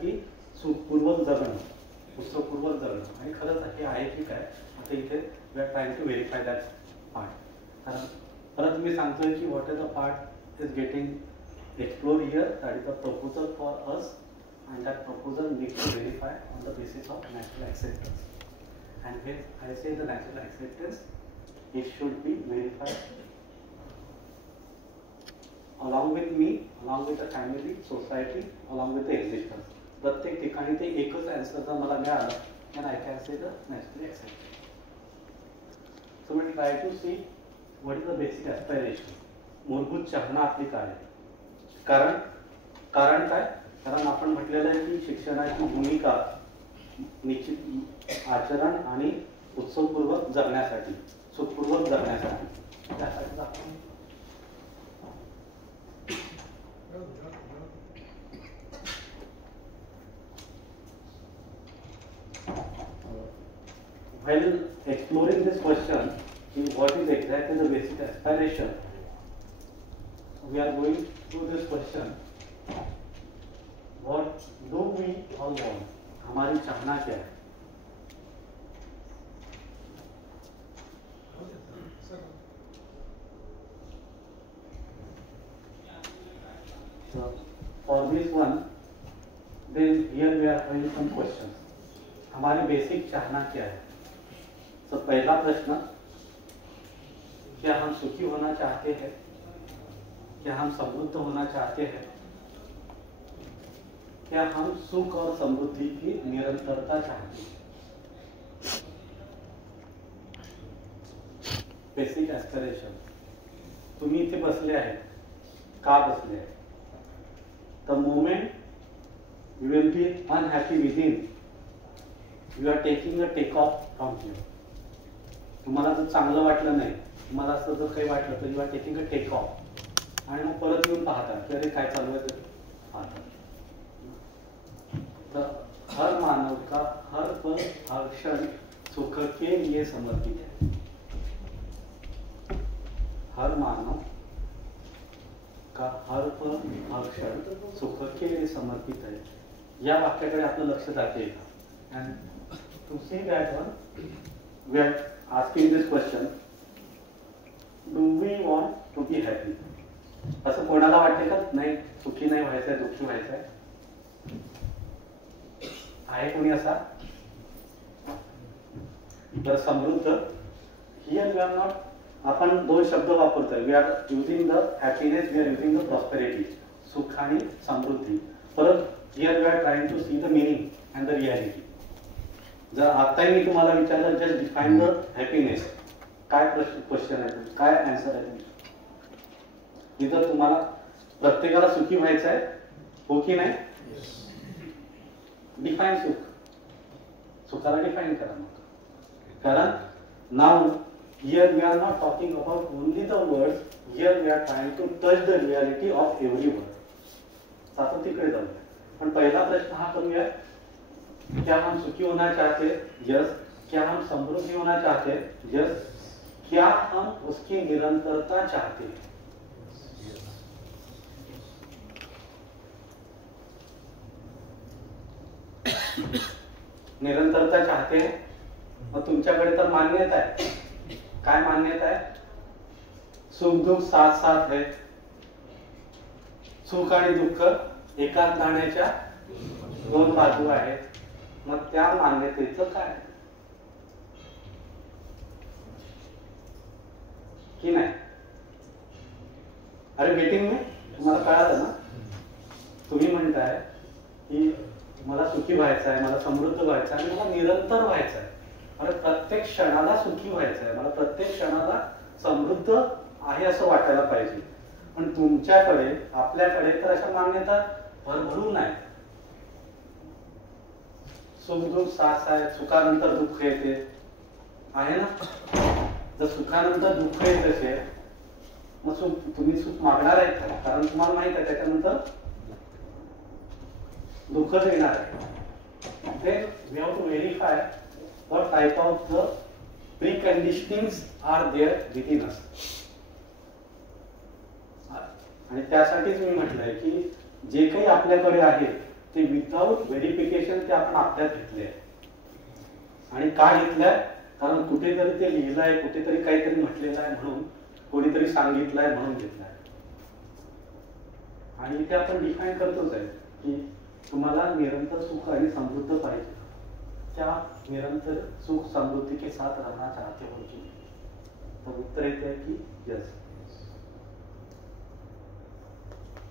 की सुखपूर्वक जगणं, उत्सवपूर्वक जगणं, आणि खरंच हे आहे की काय आता इथे we are trying to verify that part. कारण परत मी सांगतोय की what is the part is getting explore here, that is the proposal for us, and that proposal needs to verify on the basis of natural acceptance. And when I say the natural acceptance, it should be verified along with me, along with the family, society, along with the existence. प्रत्येक ठिकाणी ते एकच answer जर मला मिळालं, then I can say the naturally accepted. So we try to see what is the basic aspiration. मूलभूत चाहना आपली काय आहे. कारण काय? कारण आपण म्हटलेलं आहे की शिक्षणाची भूमिका निश्चित आचरण आणि उत्सवपूर्वक जगण्यासाठी, सुखपूर्वक जगण्यासाठी, त्यासाठी आपण while exploring this question, what is exactly the basic aspiration, we are going through this question. What do we all want? हमारी चाहना क्या है? So for this one, then here we are having some questions. हमारी basic चाहना क्या है? तो पहला प्रश्न, क्या हम सुखी होना चाहते हैं? क्या हम समृद्ध होना चाहते हैं? क्या हम सुख और समृद्धि की निरंतरता चाहते हैं? Basic aspiration. तुम्ही इथे बसले आहेत, का बसले आहेत? The moment you will be unhappy within, you are taking a take off from here. तुम्हाला जर चांगलं वाटलं नाही, तुम्हाला असं जर काही वाटलं तर you are taking a take off, आणि मग परत येऊन पाहता की अरे काय चालू आहे ते पाहता. हर मानव का हर पल हर क्षण सुख के लिए समर्पित है. हर मानव का हर पल हर क्षण सुख के लिए समर्पित है. या वाक्याकडे आपलं लक्ष जाते. And to see that one we are asking this question, do we want to be happy? असं कोणाला वाटते का नाही सुखी नाही व्हायचंय, दुःखी व्हायचंय? आहे कोणी असा? तर समृद्ध, हियर वी आर नॉट, आपण दोन शब्द वापरतोय. We are using the happiness, we are using the prosperity, सुख आणि समृद्धी. परत here we are trying to see the meaning and the reality. जर आताही मी तुम्हाला विचारलं जस्ट डिफाईन द हॅपीनेस, काय क्वेश्चन आहे, काय आन्सर आहे? जर तुम्हाला प्रत्येकाला सुखी व्हायचं आहे, हो की नाही? डिफाईन सुख, सुखाला डिफाईन करा. मग कारण now here we are not talking about only the words, here we are trying to touch the reality of every word. आपण तिकडे जाऊया. पण पहिला प्रश्न हा करूया, क्या हम सुखी होना चाहते? यस. क्या हम समृद्धि होना चाहते? यस. क्या हम उसकी निरंतरता चाहते हैं? निरंतरता चाहते हैं. मग तुमच्याकडे तर मान्यता आहे. काय मान्यता आहे? सुख दुःख साथ साथ है. सुख आणि दुःख एकाच नाण्याच्या दोन बाजू आहेत. मग त्या मान्यतेचं काय की नाही? अरे गेटिंग मी तुम्हाला कळालं ना? तुम्ही म्हणताय की मला सुखी व्हायचं आहे, मला समृद्ध व्हायचं आहे, आणि मला निरंतर व्हायचं आहे. मला प्रत्येक क्षणाला सुखी व्हायचं आहे, मला प्रत्येक क्षणाला समृद्ध आहे असं वाटायला पाहिजे. पण तुमच्याकडे, आपल्याकडे तर अशा मान्यता भरभरून आहेत. सुख दुःख साथ आहे, सुखानंतर दुःख येते, आहे ना? जर सुखानंतर दुःख येत असेल, मग तुम्ही सुख मागणार आहेत का? कारण तुम्हाला माहित आहे त्याच्यानंतर दुःखच येणार आहे. Then we have to verify what type of the preconditionings are there within us. आणि त्यासाठीच मी म्हटलंय की जे काही आपल्याकडे आहे ते विदाउट व्हेरिफिकेशन ते आपण आपल्यात घेतले आहे. आणि का घेतलंय? कारण कुठेतरी ते लिहिलंय, कुठेतरी काहीतरी म्हटलेलं आहे म्हणून, कोणीतरी सांगितलंय म्हणून घेतलंय. आणि इथे आपण डिफाईन करतोच आहे की तुम्हाला निरंतर सुख आणि समृद्ध पाहिजे, क्या निरंतर सुख समृद्धि के साथ रहना चाहते हो की? तर उत्तर येते आहे की यस.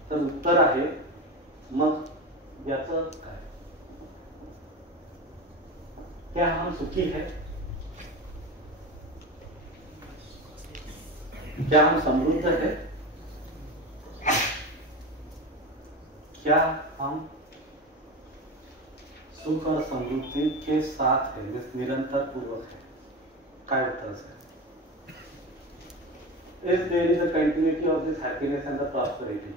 तर उत्तर आहे मग याचं काय? क्या हम सुखी है? क्या हम समृद्ध है? क्या हम सुख और समृद्धि के साथ है, निरंतर पूर्वक है? काय उत्तर असेल? Is there is a continuity of this happiness and the prosperity?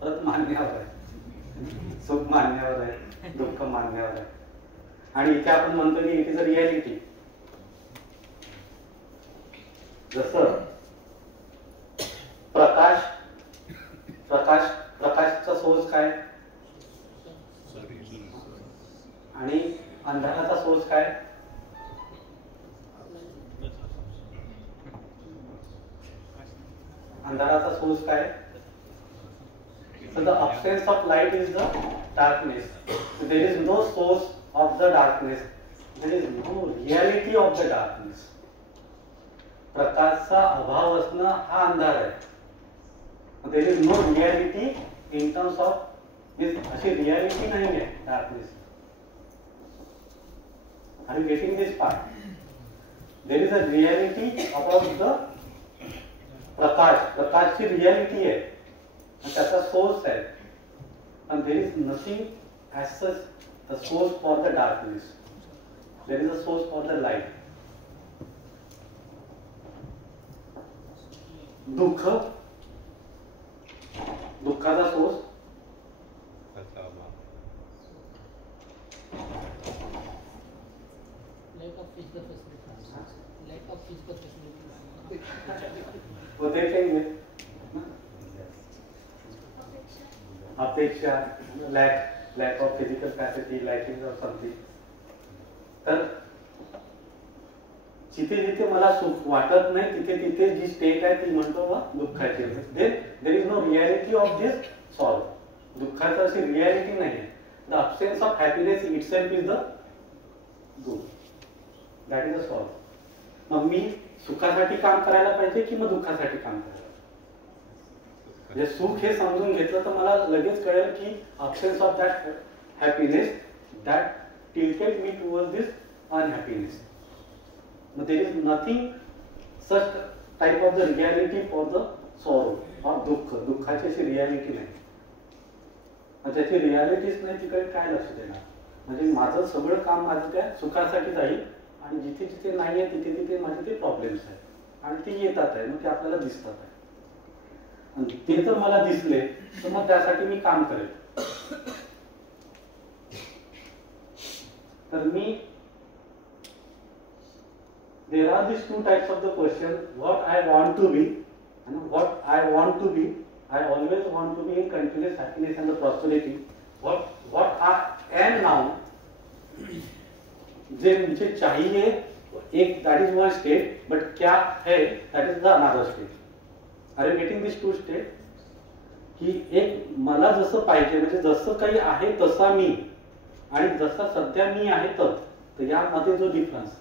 परत मान्यावर आहे, सुख मान्यावर आहे, दुःख मान्यावर आहे. आणि इथे आपण म्हणतो की इट इज अ रियालिटी. जसं प्रकाश, प्रकाशचा सोर्स काय आणि अंधाराचा सोर्स काय? अंधाराचा सोर्स काय? So the absence of light is the darkness. So there is no source of the darkness. There is no reality of the darkness. प्रकाशचा अभाव असणं हा अंधार आहे. There is no reality in terms of this. अशी रियालिटी नाही आहे darkness. Are you getting this part? There is a reality about the प्रकाशची रियालिटी आहे, त्याचा सोर्स आहे. and there is nothing as such the source for the darkness. There is a source for the light. दुःखाचा source वो देखेंगे. अपेक्षा, lakh of physical capacity, lacking of something. तर जिथे जिथे मला सुख वाटत नाही तिथे तिथे जी स्टेट आहे ती म्हणतो वा दुःखाची. There is no reality of this solve. दुःखाची अशी रियालिटी नाही आहे. The absence of happiness itself is the good. That is the solve. मग मी सुखासाठी काम करायला पाहिजे की मग दुःखासाठी काम करायला? म्हणजे सुख हे समजून घेतलं तर मला लगेच कळेल की absence of that happiness that tilted me towards this unhappiness. There is nothing such type of the reality for the sorrow or दुःखाची अशी रियालिटी नाही. त्याची रियालिटीच नाही तिकडे काय लक्ष देणार? म्हणजे माझं सगळं काम माझं त्या सुखासाठी जाईल आणि जिथे जिथे नाहीये तिथे तिथे माझे ते प्रॉब्लेम्स आहेत आणि ते येतात आहे, मग ते आपल्याला दिसतात आहे. आणि ते जर मला दिसले तर मग त्यासाठी मी काम करेल. तर मी there are these two types of the question, what I want to be and what I want to be. I always want to be in continuous happiness and the prosperity. What I am now, जे मुझे चाहिए एक, that is one state, but क्या है that is the another state. Are you getting these two state? की एक मला जसं पाहिजे म्हणजे जसं काही आहे तसा मी आणि जसा सध्या मी आहे तर यामध्ये जो difference,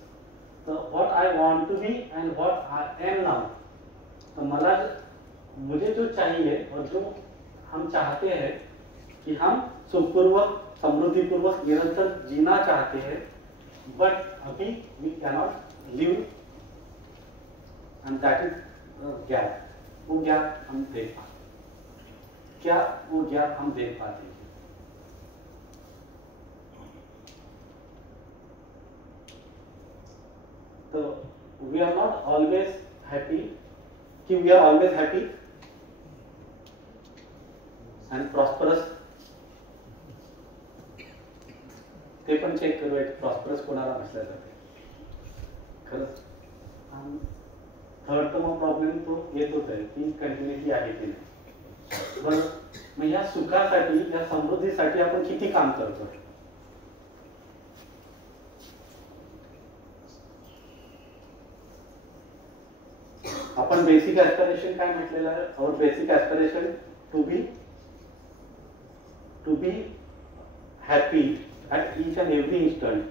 what I want to be and what I am now. तो मला मुझे जो चाहिए और जो हम चाहते हैं कि हम सुखपूर्वक समृद्धिपूर्वक निरंतर जीना चाहते हैं, बट अभी we cannot live and that is gap. वो गैप हम देख पाते क्या? वो गैप हम देख पाते हैं? So we are not always happy. We are always happy and prosperous. ते पण चेक करूया प्रॉस्परस कोणाला म्हटलं जाते. खरंच थर्ड तर मग प्रॉब्लेम तो येतोच आहे की कंटिन्युटी आहे की नाही. बरं, मग या सुखासाठी या समृद्धीसाठी आपण किती काम करतो. आपण बेसिक ऍस्पिरेशन काय म्हटलेलं आहे. Our basic aspiration to be happy at each and every instant.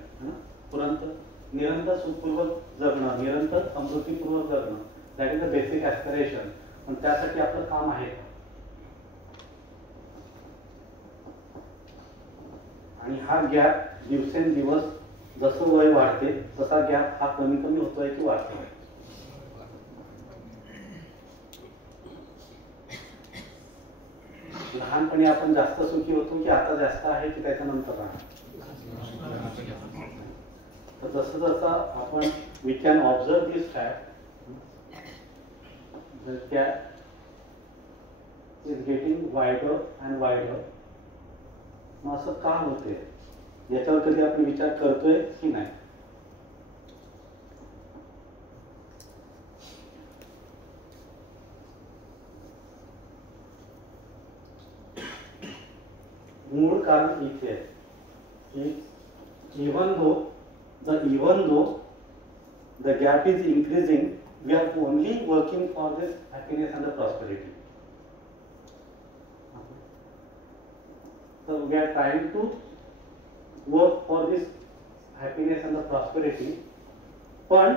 निरंतर सुखपूर्वक जगणं, निरंतर समृद्धीपूर्वक जगणं, that is the basic aspiration. पण त्यासाठी आपलं काम आहे. आणि हा गॅप दिवसेंदिवस जसं वय वाढते तसा गॅप हा कमी कमी होतोय की वाढतोय. लहानपणी आपण जास्त सुखी होतो की आता जास्त आहे की त्याच्यानंतर आहे. तर जसं जसं आपण we can observe this fact the gap is getting wider and wider. मग असं का होते याच्यावर कधी आपण विचार करतोय की नाही. मूळ कारण इथे आहे की even though the gap is increasing, we are only working for this happiness and the prosperity. So we are trying to work for this happiness and the prosperity. पण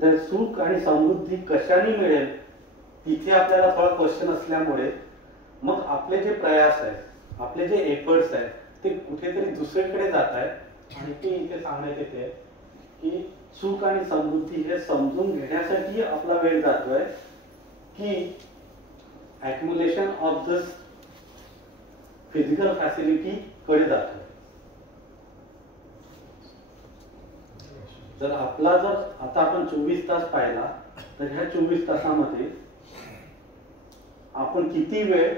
जर सुख आणि समृद्धी कशाने मिळेल तिथे आपल्याला थोडा क्वेश्चन असल्यामुळे मग आपले जे प्रयास आहेत, आपले जे एफर्ट्स आहेत ते कुठेतरी दुसरीकडे जात आहेत. आणि ते इथे सांगण्यात येते की सुख आणि समृद्धी हे समजून घेण्यासाठी आपला वेळ जातोय की ॲक्युम्युलेशन ऑफ दिस फिजिकल फॅसिलिटी कडे जातोय. जर आता आपण 24 तास पाहिला तर ह्या 24 तासामध्ये आपण किती वेळ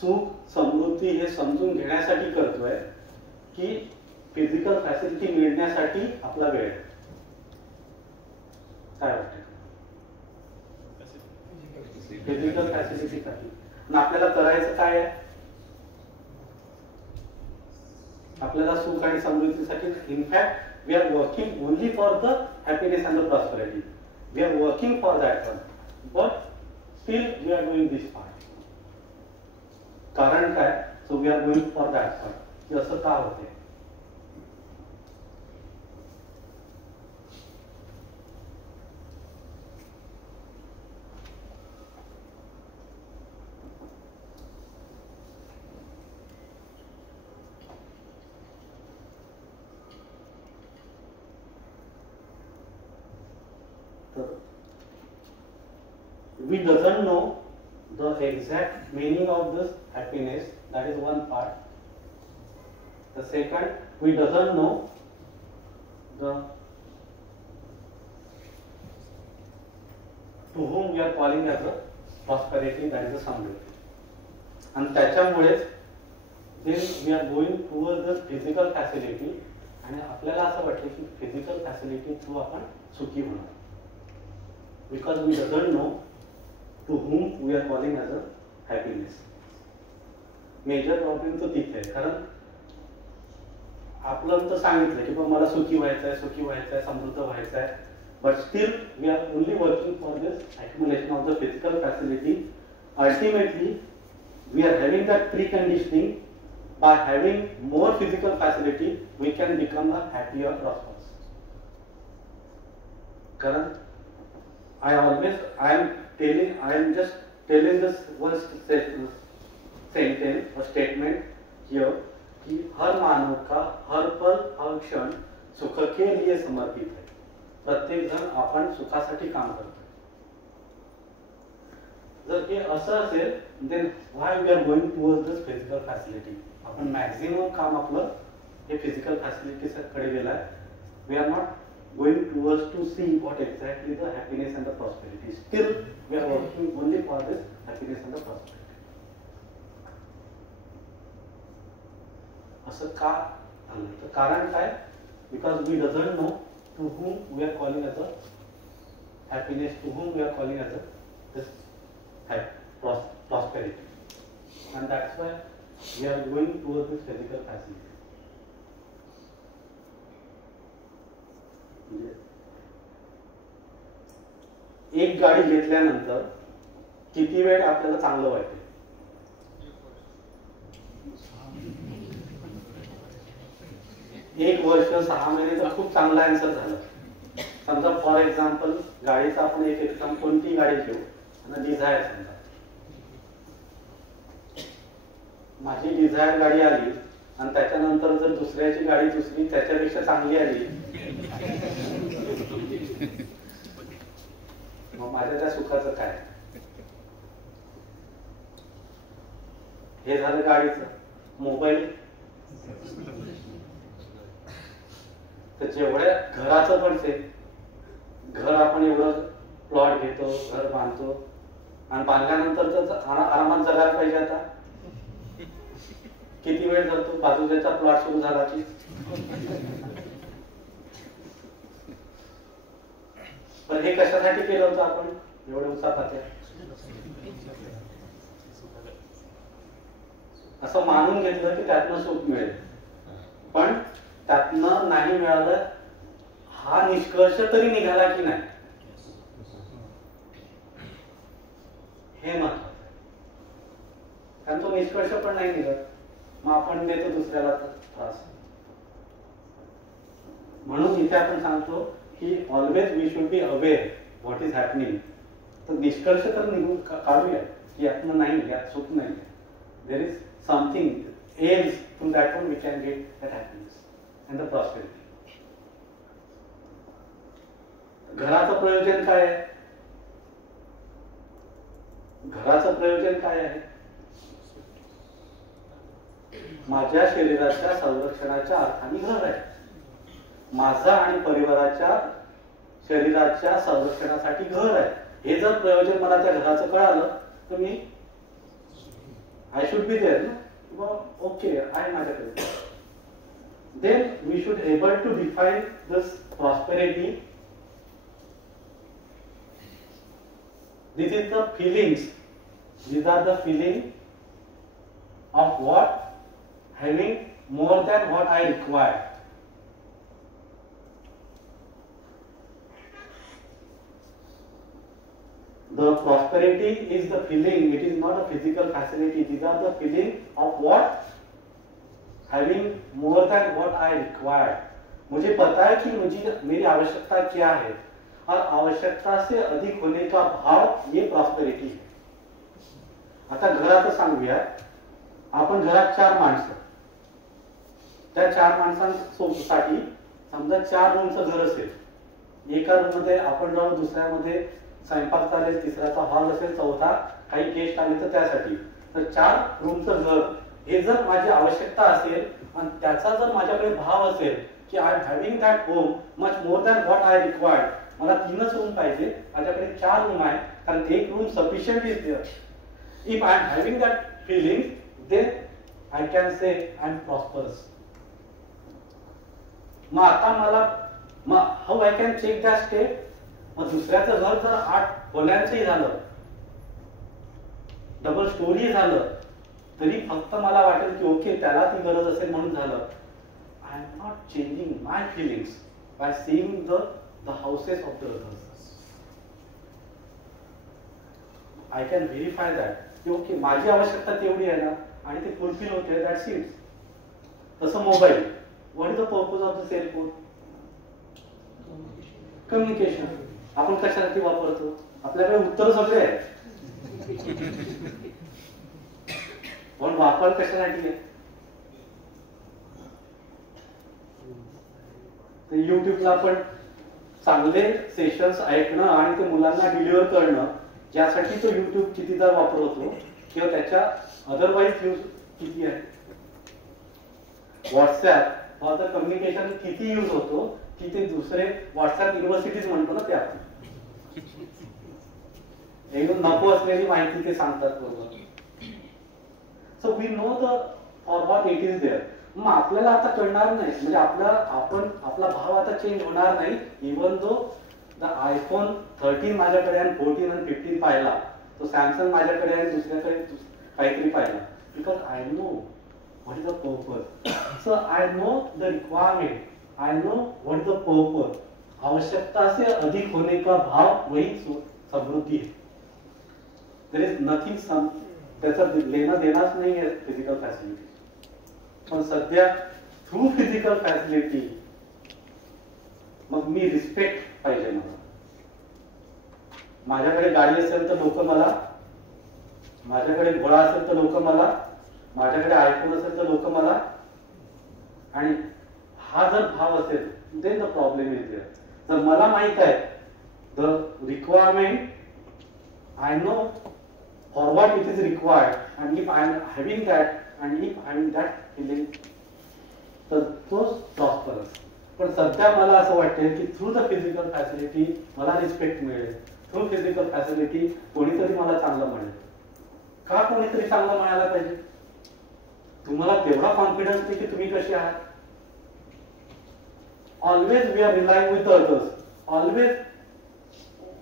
सुख समृद्धी हे समजून घेण्यासाठी करतोय की फिजिकल फॅसिलिटी मिळण्यासाठी आपला वेळ. काय वाटतं. फिजिकल फॅसिलिटीसाठी आपल्याला करायचं काय आहे. आपल्याला सुख आणि समृद्धीसाठी in fact we are working only for the happiness and the prosperity. We are working for that one but still we are doing this part. कारण काय. So we are going for that part. की असं का होते. We doesn't know the exact meaning of this happiness. That is one part. The second, we doesn't know the to whom we are calling as a prosperity. That is the समृद्धी. आणि त्याच्यामुळेच then we are going towards the physical facility. आणि आपल्याला असं वाटतं की physical facility through आपण सुखी होणार. Because we doesn't know to whom we are calling as a happiness. Major problem तो तिथे आहे. कारण आपलं तर सांगितलं की मला सुखी व्हायचंय, समृद्ध व्हायचंय. But still we are only working for this accumulation of the physical facility. Ultimately, we are having that preconditioning. By having more physical facility, we can become a happier, prosperous. कारण I am just telling this one sentence or statement here कि हर मानव का हर पल हर क्षण सुख के लिए समर्पित है. प्रत्येक जण आपण सुखासाठी काम करतो. जर हे असं असेल then why we are going towards this physical facility. आपण मॅक्झिमम काम आपलं हे फिजिकल फॅसिलिटीज कडे गेलाय. We are not going towards to see what exactly the happiness and the prosperity. Still, we are working only for this happiness and the prosperity. असं का झालं तर कारण काय. Because we doesn't know to whom we are calling as a happiness to whom we are calling as a this prosperity, and that's why we are going towards this physical facility. एक गाडी घेतल्यानंतर किती वेळ आपल्याला चांगलं वाटते? एक वर्ष 6 महिने तर खूप चांगला आन्सर झाला. समजा फॉर एक्झाम्पल गाडीचा आपण एक एक्झाम्पल कोणती गाडी घेऊ आणि डिझायर समजा माझी डिझायर गाडी आली आणि त्याच्यानंतर जर दुसऱ्याची गाडी दुसरी त्याच्यापेक्षा चांगली आली मग माझ्या त्या सुखाचं काय? हे झालं गाडीचं. मोबाईल तर जेवढ्या घराचं पण ते घर आपण एवढं प्लॉट घेतो, घर बांधतो आणि बांधल्यानंतर तर आरामात जगायला पाहिजे. आता किती वेळ जातो बाजूचा प्लॉट सुरू झाला की पण हे कशासाठी केलं होतं आपण एवढ्या उसापात्या? असं मानून घेतलं की त्यातनं सुख मिळेल, पण त्यातनं नाही मिळालं हा निष्कर्ष तरी निघाला की नाही हे महत्वाचं. कारण तो निष्कर्ष पण नाही निघत, मग आपण देतो दुसऱ्याला त्रास. म्हणून इथे आपण सांगतो की always we should be aware what is happening. तर निष्कर्ष तर निघून काढूया की यातनं नाही, यात सुख नाही. There is something else from that one we can get that happiness and the prosperity. घराचं प्रयोजन काय आहे? घराचं प्रयोजन काय आहे? माझ्या शरीराच्या संरक्षणाच्या अर्थाने घर आहे. माझा आणि परिवाराच्या शरीराच्या संरक्षणासाठी घर आहे. हे जर प्रयोजन मला त्या घराचं कळालं तर मी आय शुड बी देअर ना. ओके आहे माझ्याकडे. Then we should able to define this prosperity. This is the feelings. These are the feeling of what? Having more than what I require. The prosperity is the feeling, it is not a physical facility. These are the feeling of what? Having more than what I require. मुझे पता है कि मेरी आवश्यकता क्या है और आवश्यकता से अधिक होने का भाव ये प्रॉस्पेरिटी है. आता घराचं सांगूया. आपण घरात 4 माणसं, त्या 4 माणसांसाठी समजा 4 रूमचं घर असेल. एका रूम मध्ये आपण राहू, दुसऱ्यामध्ये स्वयंपाक चालेल, तिसऱ्याचा हॉल असेल, चौथा काही गेस्ट आले तर त्यासाठी. तर 4 रूमचं घर हे जर माझी आवश्यकता असेल आणि त्याचा जर माझ्याकडे भाव असेल की I am having that home much more than what I required. मला 3च रूम पाहिजे, माझ्याकडे 4 रूम आहे कारण एक room sufficient is there. If I am having that feeling, then I can say I am prosperous. मग आता मला how I can check that state? मग दुसऱ्याचं घर जर 8 खोल्यांचंही झालं, डबल स्टोरी झालं, तरी फक्त मला वाटेल की ओके त्याला ती गरज असेल म्हणून झालं. I am not changing my feelings by seeing the houses of the others. I can verify that की ओके माझी आवश्यकता तेवढी आहे ना आणि ते फुलफिल होते. That's it. तसं mobile, what is the purpose of the cell phone? Communication. आपण कशासाठी वापरतो? आपल्याकडे उत्तर सगळे आहे, पण वापर कशासाठी आहे? युट्यूबला आपण चांगले सेशन्स ऐकणं आणि ते मुलांना डिलिव्हर करणं यासाठी तो युट्यूब कितीदा वापरतो किंवा त्याच्या अदरवाईज यूज किती आहे. व्हॉट्सॲप फॉर द कम्युनिकेशन किती यूज होतो की ते दुसरे व्हॉट्सॲप युनिव्हर्सिटीज म्हणतो ना, ते आपण एकदम नको असलेली माहिती ते सांगतात बरोबर. So we know the for what it is there. मग आपल्याला आता कळणार नाही म्हणजे आपला भाव आता चेंज होणार नाही. इवन दो आयफोन 13 माझ्याकडे आणि 14 आणि 15 पाहिला, तो सॅमसंग माझ्याकडे आणि दुसऱ्याकडे काहीतरी पाहिला, because I know what is the purpose. So I know the requirement, I know what is the purpose. आवश्यकता से अधिक होने का भाव वही समृद्धि है. देयर इज नथिंग, त्याचा लेणं देणारच नाही आहे फिजिकल फॅसिलिटी. पण सध्या थ्रू फिजिकल फॅसिलिटी मग मी रिस्पेक्ट पाहिजे मला. माझ्याकडे गाडी असेल तर लोक मला, माझ्याकडे घोडा असेल तर लोक मला, माझ्याकडे आयफोन असेल तर लोक मला. आणि हा जर भाव असेल then the problem is there. जर मला माहित आहे the requirement, I know for what it is required, and if I am having that, and if having that feeling, तर तोच प्रॉस्परस. पण सध्या मला असं वाटतं की थ्रू द फिजिकल फॅसिलिटी मला रिस्पेक्ट मिळेल, थ्रू फिजिकल फॅसिलिटी कोणीतरी मला चांगलं म्हणेल. का कोणीतरी चांगलं म्हणायला पाहिजे? तुम्हाला तेवढा कॉन्फिडन्स नाही की तुम्ही कसे आहात. Always we are relying with the others, always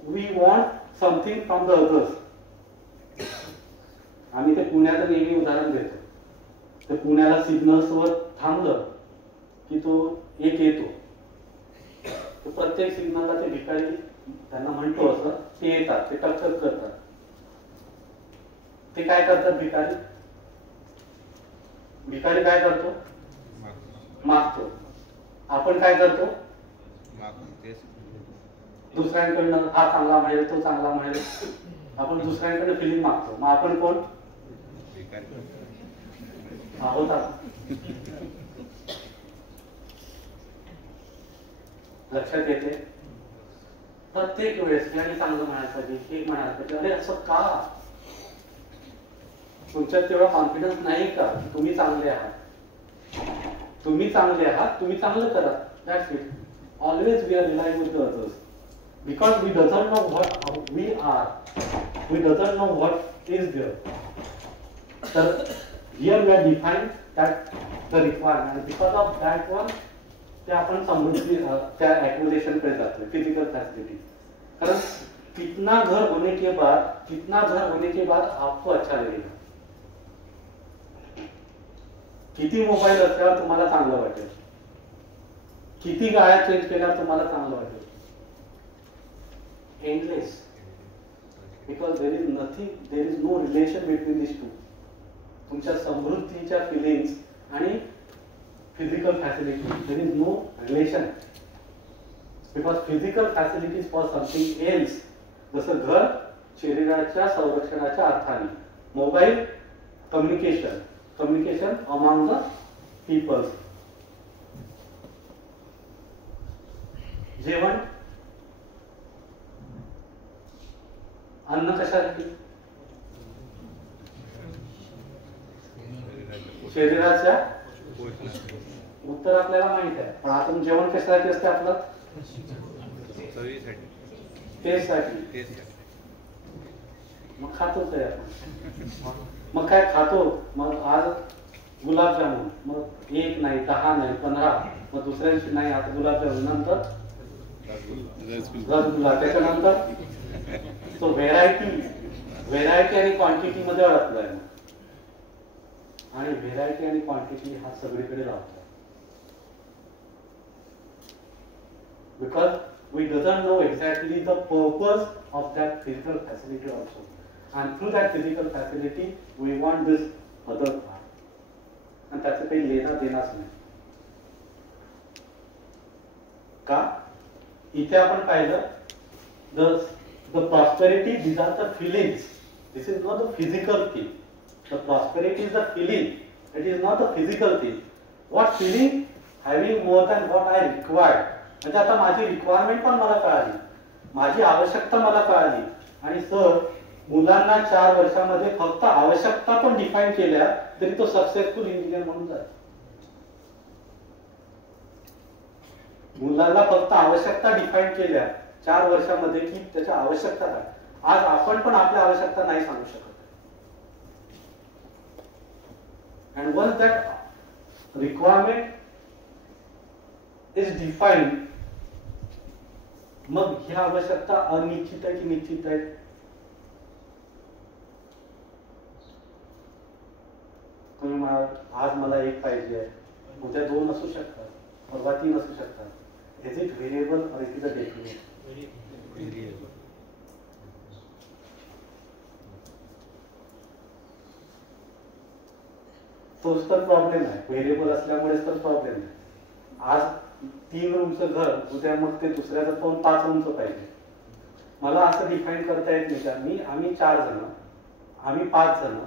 we want something from the others. आम्ही ते पुण्याचं नेहमी उदाहरण देतो. ते पुण्याला सिग्नल्सवर थांबलं की तो एक येतो, तो प्रत्येक सिग्नलला ते भिकारी त्यांना म्हणतो असं, ते येतात, ते टक्कर करतात. ते काय करतात भिकारी? भिकारी काय करतो? मागतो. आपण काय करतो? दुसऱ्यांकडनं हा चांगला म्हणेल, तो चांगला म्हणेल, आपण दुसऱ्यांकडनं फिलिंग मागतो. मग आपण कोण आहोत? लक्षात येते प्रत्येक वेळेस याने चांगलं म्हणायला पाहिजे, एक म्हणायला पाहिजे. अरे असं का? तुमच्यात तेवढा कॉन्फिडन्स नाही का तुम्ही चांगले आहात? तुम्ही चांगले आहात, तुम्ही चांगलं करा. That's it. Always we are relying with the others because we doesn't know what we are, we doesn't know what is there. तर here we are define that the requirement. Because of that one ते आपण समृद्धी त्या acquisition कडे जातोय, physical facility. कारण कितना घर होने के बाद आपको अच्छा लगेगा. किती मोबाईल असल्यावर तुम्हाला चांगलं वाटेल, किती गाड्या चेंज केल्यावर तुम्हाला चांगलं वाटेल. Endless. Because there is nothing, there is no relation between this two. तुमच्या समृद्धीच्या फिलिंग्स आणि physical facility, there is no relation, because physical facility is for something else. जसं घर शरीराच्या संरक्षणाच्या अर्थाने, mobile communication among the people. जेवण, अन्न कशासाठी? शरीराच्या. उत्तर आपल्याला माहित आहे, पण आता जेवण कशासाठी असते आपलं? टेस्टसाठी. मग खातोच आहे आपण. मग काय खातो? मग आज गुलाबजामुन, मग 1 नाही, 10 नाही, 15, मग दुसऱ्या दिवशी नाही, आता गुलाबजामुन, नंतर रसगुल्ला, त्याच्यानंतर तो व्हेरायटी आणि क्वांटिटी मध्ये अडकलाय. आणि व्हेरायटी आणि क्वांटिटी हा सगळीकडे लावतो. Because we doesn't know exactly the purpose of that physical facility also, and through that physical facility we want this other part, and त्याचं काही लेना देनाच नाही. का? इथे आपण पाहिलं the prosperity, these are the feelings. This is not the physical thing. The prosperity is the feeling. It is not the physical thing. What feeling? Having more than what I require. म्हणजे आता माझी requirement पण मला कळाली, माझी आवश्यकता मला कळाली. आणि सर, मुलांना 4 वर्षामध्ये फक्त आवश्यकता पण डिफाईन केल्या तरी तो सक्सेसफुल इंजिनियर म्हणून जातो. मुलाला फक्त आवश्यकता डिफाईन केल्या 4 वर्षामध्ये की त्याच्या आवश्यकता काय. आज आपण पण आपल्या आवश्यकता नाही सांगू शकत. And once that requirement is defined, मग ह्या आवश्यकता अनिश्चित आहे की निश्चित आहे? तुम्ही म्हणाल आज मला एक पाहिजे आहे, उद्या 2 असू शकतात, परवा 3 असू शकतात. इज इट व्हेरिएबल और is it a definite? Variable. तोच तर प्रॉब्लेम आहे. व्हेरिएबल असल्यामुळेच तर प्रॉब्लेम आहे. आज 3 रूमचं घर, उद्या मग ते दुसऱ्याचं पाहून 5 रूमचं पाहिजे. मला असं डिफाईन करता येत नाही का आम्ही 4 जण, आम्ही 5 जण,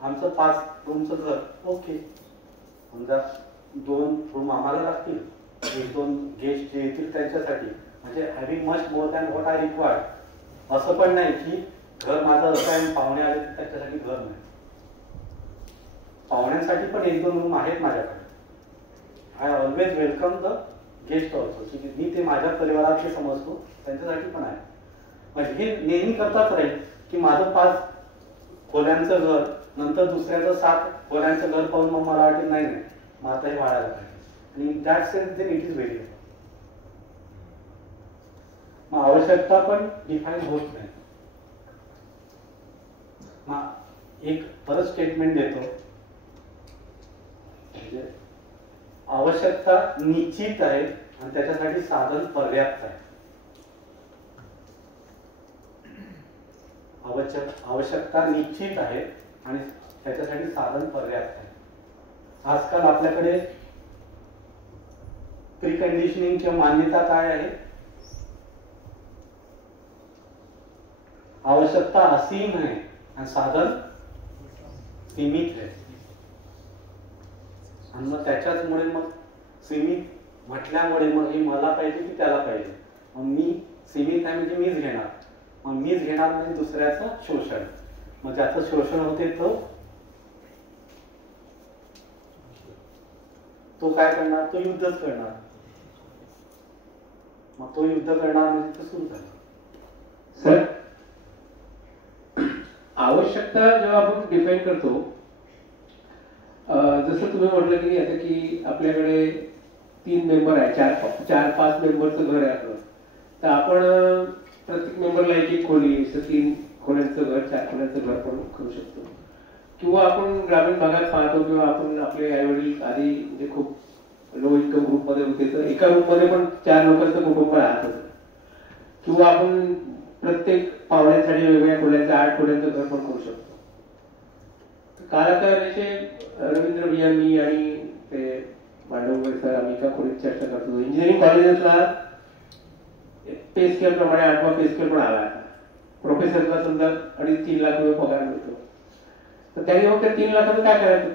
आमचं 5 रूमचं घर ओके. समजा 2 रूम आम्हाला लागतील, 1-2 गेस्ट जे येतील त्यांच्यासाठी, म्हणजे having much more than what I required. असं पण नाही की घर माझं असं आहे पाहुणे आले तर त्याच्यासाठी घर नाही. पाहुण्यांसाठी पण 1-2 रूम आहेत माझ्याकडे. I always welcome the guest also. मी ते माझ्या परिवारातले समजतो, त्यांच्यासाठी पण आहे. म्हणजे हे नेहमी करताच राहील की माझं 5 खोल्यांचं घर, नंतर दुसऱ्याचं 7 खोल्यांचं घर पाहून मग मला वाटेल नाही नाही मग आता हे वाढायला पाहिजे. आणि that sense then it is very. मग आवश्यकता पण डिफाईन होत नाही. मग एक परत स्टेटमेंट देतो, म्हणजे आवश्यकता निश्चित आहे आणि त्याच्यासाठी साधन पर्याप्त आहे. आवश्यकता निश्चित आहे आणि त्याच्यासाठी साधन पर्याप्त आहे. आजकाल आपल्याकडे प्रीकंडिशनिंग किंवा मान्यता काय आहे? आवश्यकता असीम आहे आणि साधन सीमित आहे. आणि मग त्याच्याचमुळे मग सीमित म्हटल्यामुळे मग हे मला पाहिजे की त्याला पाहिजे. मग मी सीमित आहे म्हणजे मीच घेणार, मग मीच घेणार म्हणजे दुसऱ्याचं शोषण. मग ज्याचं शोषण होते तो काय करणार? तो युद्धच करणार. मग तो युद्ध करणार म्हणजे ते सुरू झालं. सर, आवश्यकता जेव्हा आपण डिफाईन करतो, जसं तुम्ही म्हटलं की आता की आपल्याकडे 3 मेंबर आहे, 4-5 मेंबरचं घर आहे आपलं, तर आपण प्रत्येक मेंबरला एक खोली, 3 खोल्यांचं घर, 4 खोल्यांचं घर पण करू शकतो. किंवा आपण ग्रामीण भागात पाहतो, किंवा आपण आपले आई वडील आधी म्हणजे खूप लो इन्कम ग्रुपमध्ये होते, तर एका रूममध्ये पण 4 लोकांचं कुटुंब राहत होतं. किंवा आपण प्रत्येक पाहुण्यांसाठी वेगवेगळ्या खोल्यांचं 8 खोल्यांचं घर पण करू शकतो. कालांतराने रवींद्र भैया, मी आणि ते मांडवकर सर आम्ही एका खोलीत चर्चा करतो. इंजिनिअरिंग कॉलेजेसला पे स्केल प्रमाणे 8वा पे स्केल पण आला. प्रोफेसरला समजा 2.5-3 लाख रुपये पगार मिळतो, तर त्यांनी मग त्या 3 लाखाचं काय करायचं?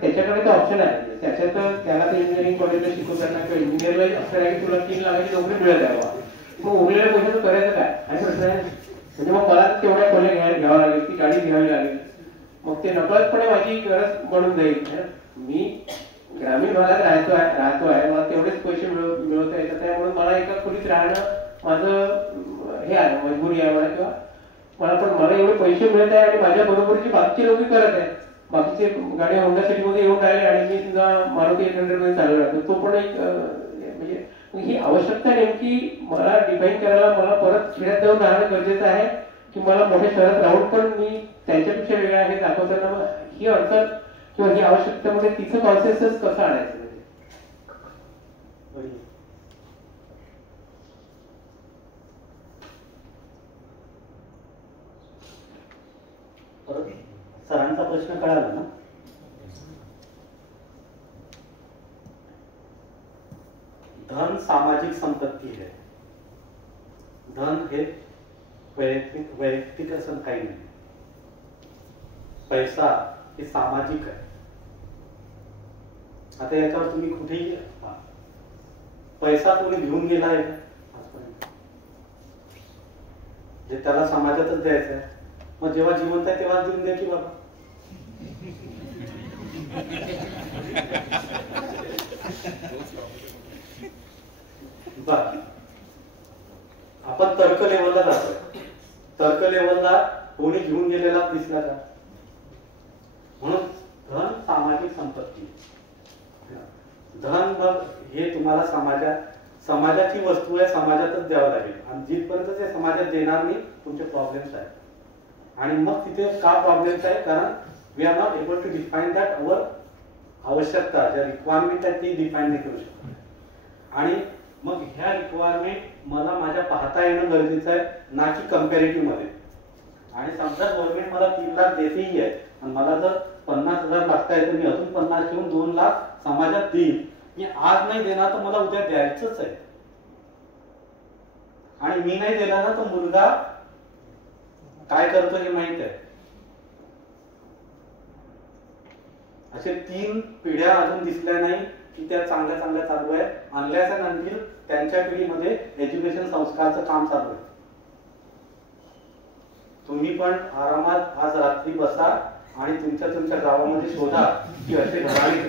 त्याच्याकडे तर ऑप्शन आहे, त्याच्यात त्याला ते इंजिनिअरिंग कॉलेजला शिकवताना किंवा इंजिनिअरला असं आहे की तुला 3 लाखाची नोकरी मिळत आहे, मग उरलेल्या पैशाचं करायचं काय? आणि प्रश्न आहे. म्हणजे मग मला तेवढ्या खोल्या घ्यावं लागेल, ती गाडी घ्यावी लागेल, मग ते नकळतपणे माझी गरज बनून जाईल. मी ग्रामीण भागात राहतो आहे, मला तेवढेच पैसे मिळवता येतात, त्यामुळे मला एका खोलीत राहणं माझं हे आहे, मजबुरी आहे मला. किंवा मला एवढे पैसे मिळत आहे आणि माझ्या बरोबरची बाकीची लोक करत आहेत. बाकीचे गाडी होंडा सिटीमध्ये येऊन राहिले आणि मी सुद्धा मारुती 800 मध्ये चालू राहतो, तो पण एक म्हणजे ही आवश्यकता नेमकी मला डिफाईन करायला मला परत खेड्यात जाऊन राहणं गरजेचं आहे की मला मोठ्या शहरात राहून पण मी त्यांच्यापेक्षा वेगळं आहे दाखवताना मग ही अडचण किंवा ही आवश्यकतेमध्ये तिचं कॉन्सेन्सस कसं आणायचं? सरांचा प्रश्न कळाला ना? धन सामाजिक संपत्ती है. धन हे वैयक्तिक असं काही नाही. पैसा हे सामाजिक आहे. आता याच्यावर तुम्ही कुठेही पैसा कोणी घेऊन गेला आहे आजपर्यंत? जे त्याला समाजातच द्यायचं आहे, मग जेव्हा जिवंत आहे तेव्हा देऊन द्या की बाबा. आपण तर्क लेवलला जातोय. तर्क लेवलला कोणी घेऊन गेलेला दिसला का? म्हणून धन सामाजिक संपत्ती. धन हे तुम्हाला समाजात समाजाची वस्तू आहे, समाजातच द्यावं लागेल. आणि जिथपर्यंत ते समाजात देणार नाही, तुमचे प्रॉब्लेम्स आहेत. आणि मग तिथे का प्रॉब्लेम्स आहे? कारण we are not able to define that our आवश्यकता, ज्या रिक्वायरमेंट आहे ती डिफाईन नाही करू शकत. आणि मग ह्या रिक्वायरमेंट मला माझ्या पाहता येणं गरजेचं आहे, ना की कंपॅरेटिव्ह मध्ये. आणि समजा गव्हर्नमेंट मला 3 लाख देतेही आहे आणि मला जर 50,000 लागताय तर मी अजून 50 ठेवून 2 लाख समाजात देईल. मी आज नाही देणार तर मला उद्या द्यायचंच आहे. आणि मी नाही दिला ना तर मुलगा काय करतो हे माहित आहे. असे 3 पिढ्या अजून दिसल्या नाही की त्या चांगल्या चांगल्या चालू आहे. अनलेस अँड अंटिल त्यांच्या पिढीमध्ये एज्युकेशन संस्कारचं काम चालू आहे. तुम्ही पण आरामात आज रात्री बसा आणि तुमच्या गावामध्ये शोधा की असे घराणे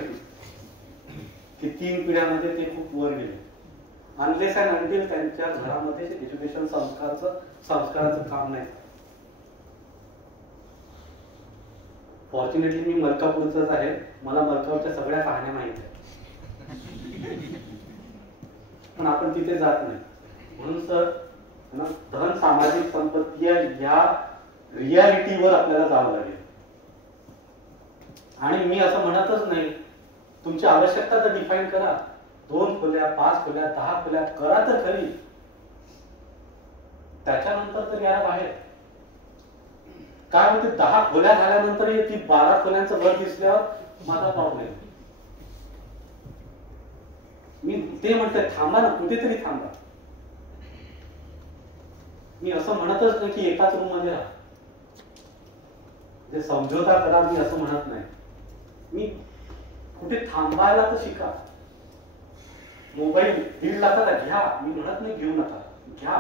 की 3 पिढ्यामध्ये ते खूप वर गेले. अनलेस अँड अंटिल त्यांच्या घरामध्ये एज्युकेशन संस्काराचं काम नाही. फॉर्च्युनेटली मी मलकापूरचाच आहे, मला मलकापूरच्या सगळ्या कहाण्या माहित आहेत. पण आपण तिथे जात नाही. म्हणून सर धन, सामाजिक संपत्ती या रियालिटीवर आपल्याला जावं लागेल. आणि मी असं म्हणतच नाही, तुमची आवश्यकता तर डिफाईन करा. 2 खोल्या, 5 खोल्या, 10 खोल्या करा तर खरी. त्याच्यानंतर तर याला बाहेर काय होते, 10 खोल्या झाल्यानंतर ती 12 खोल्यांचं घर दिसल्यावर माझा प्रॉब्लेम. मी ते म्हणतोय थांबा ना, कुठेतरी थांबा. मी असं म्हणतच नाही की एकाच रूम मध्ये राहा, जे समझोता करा, मी असं म्हणत नाही. मी कुठे थांबायला तर शिका. मोबाईल 1.5 लाखाचा घ्या, मी म्हणत नाही घेऊ नका, घ्या.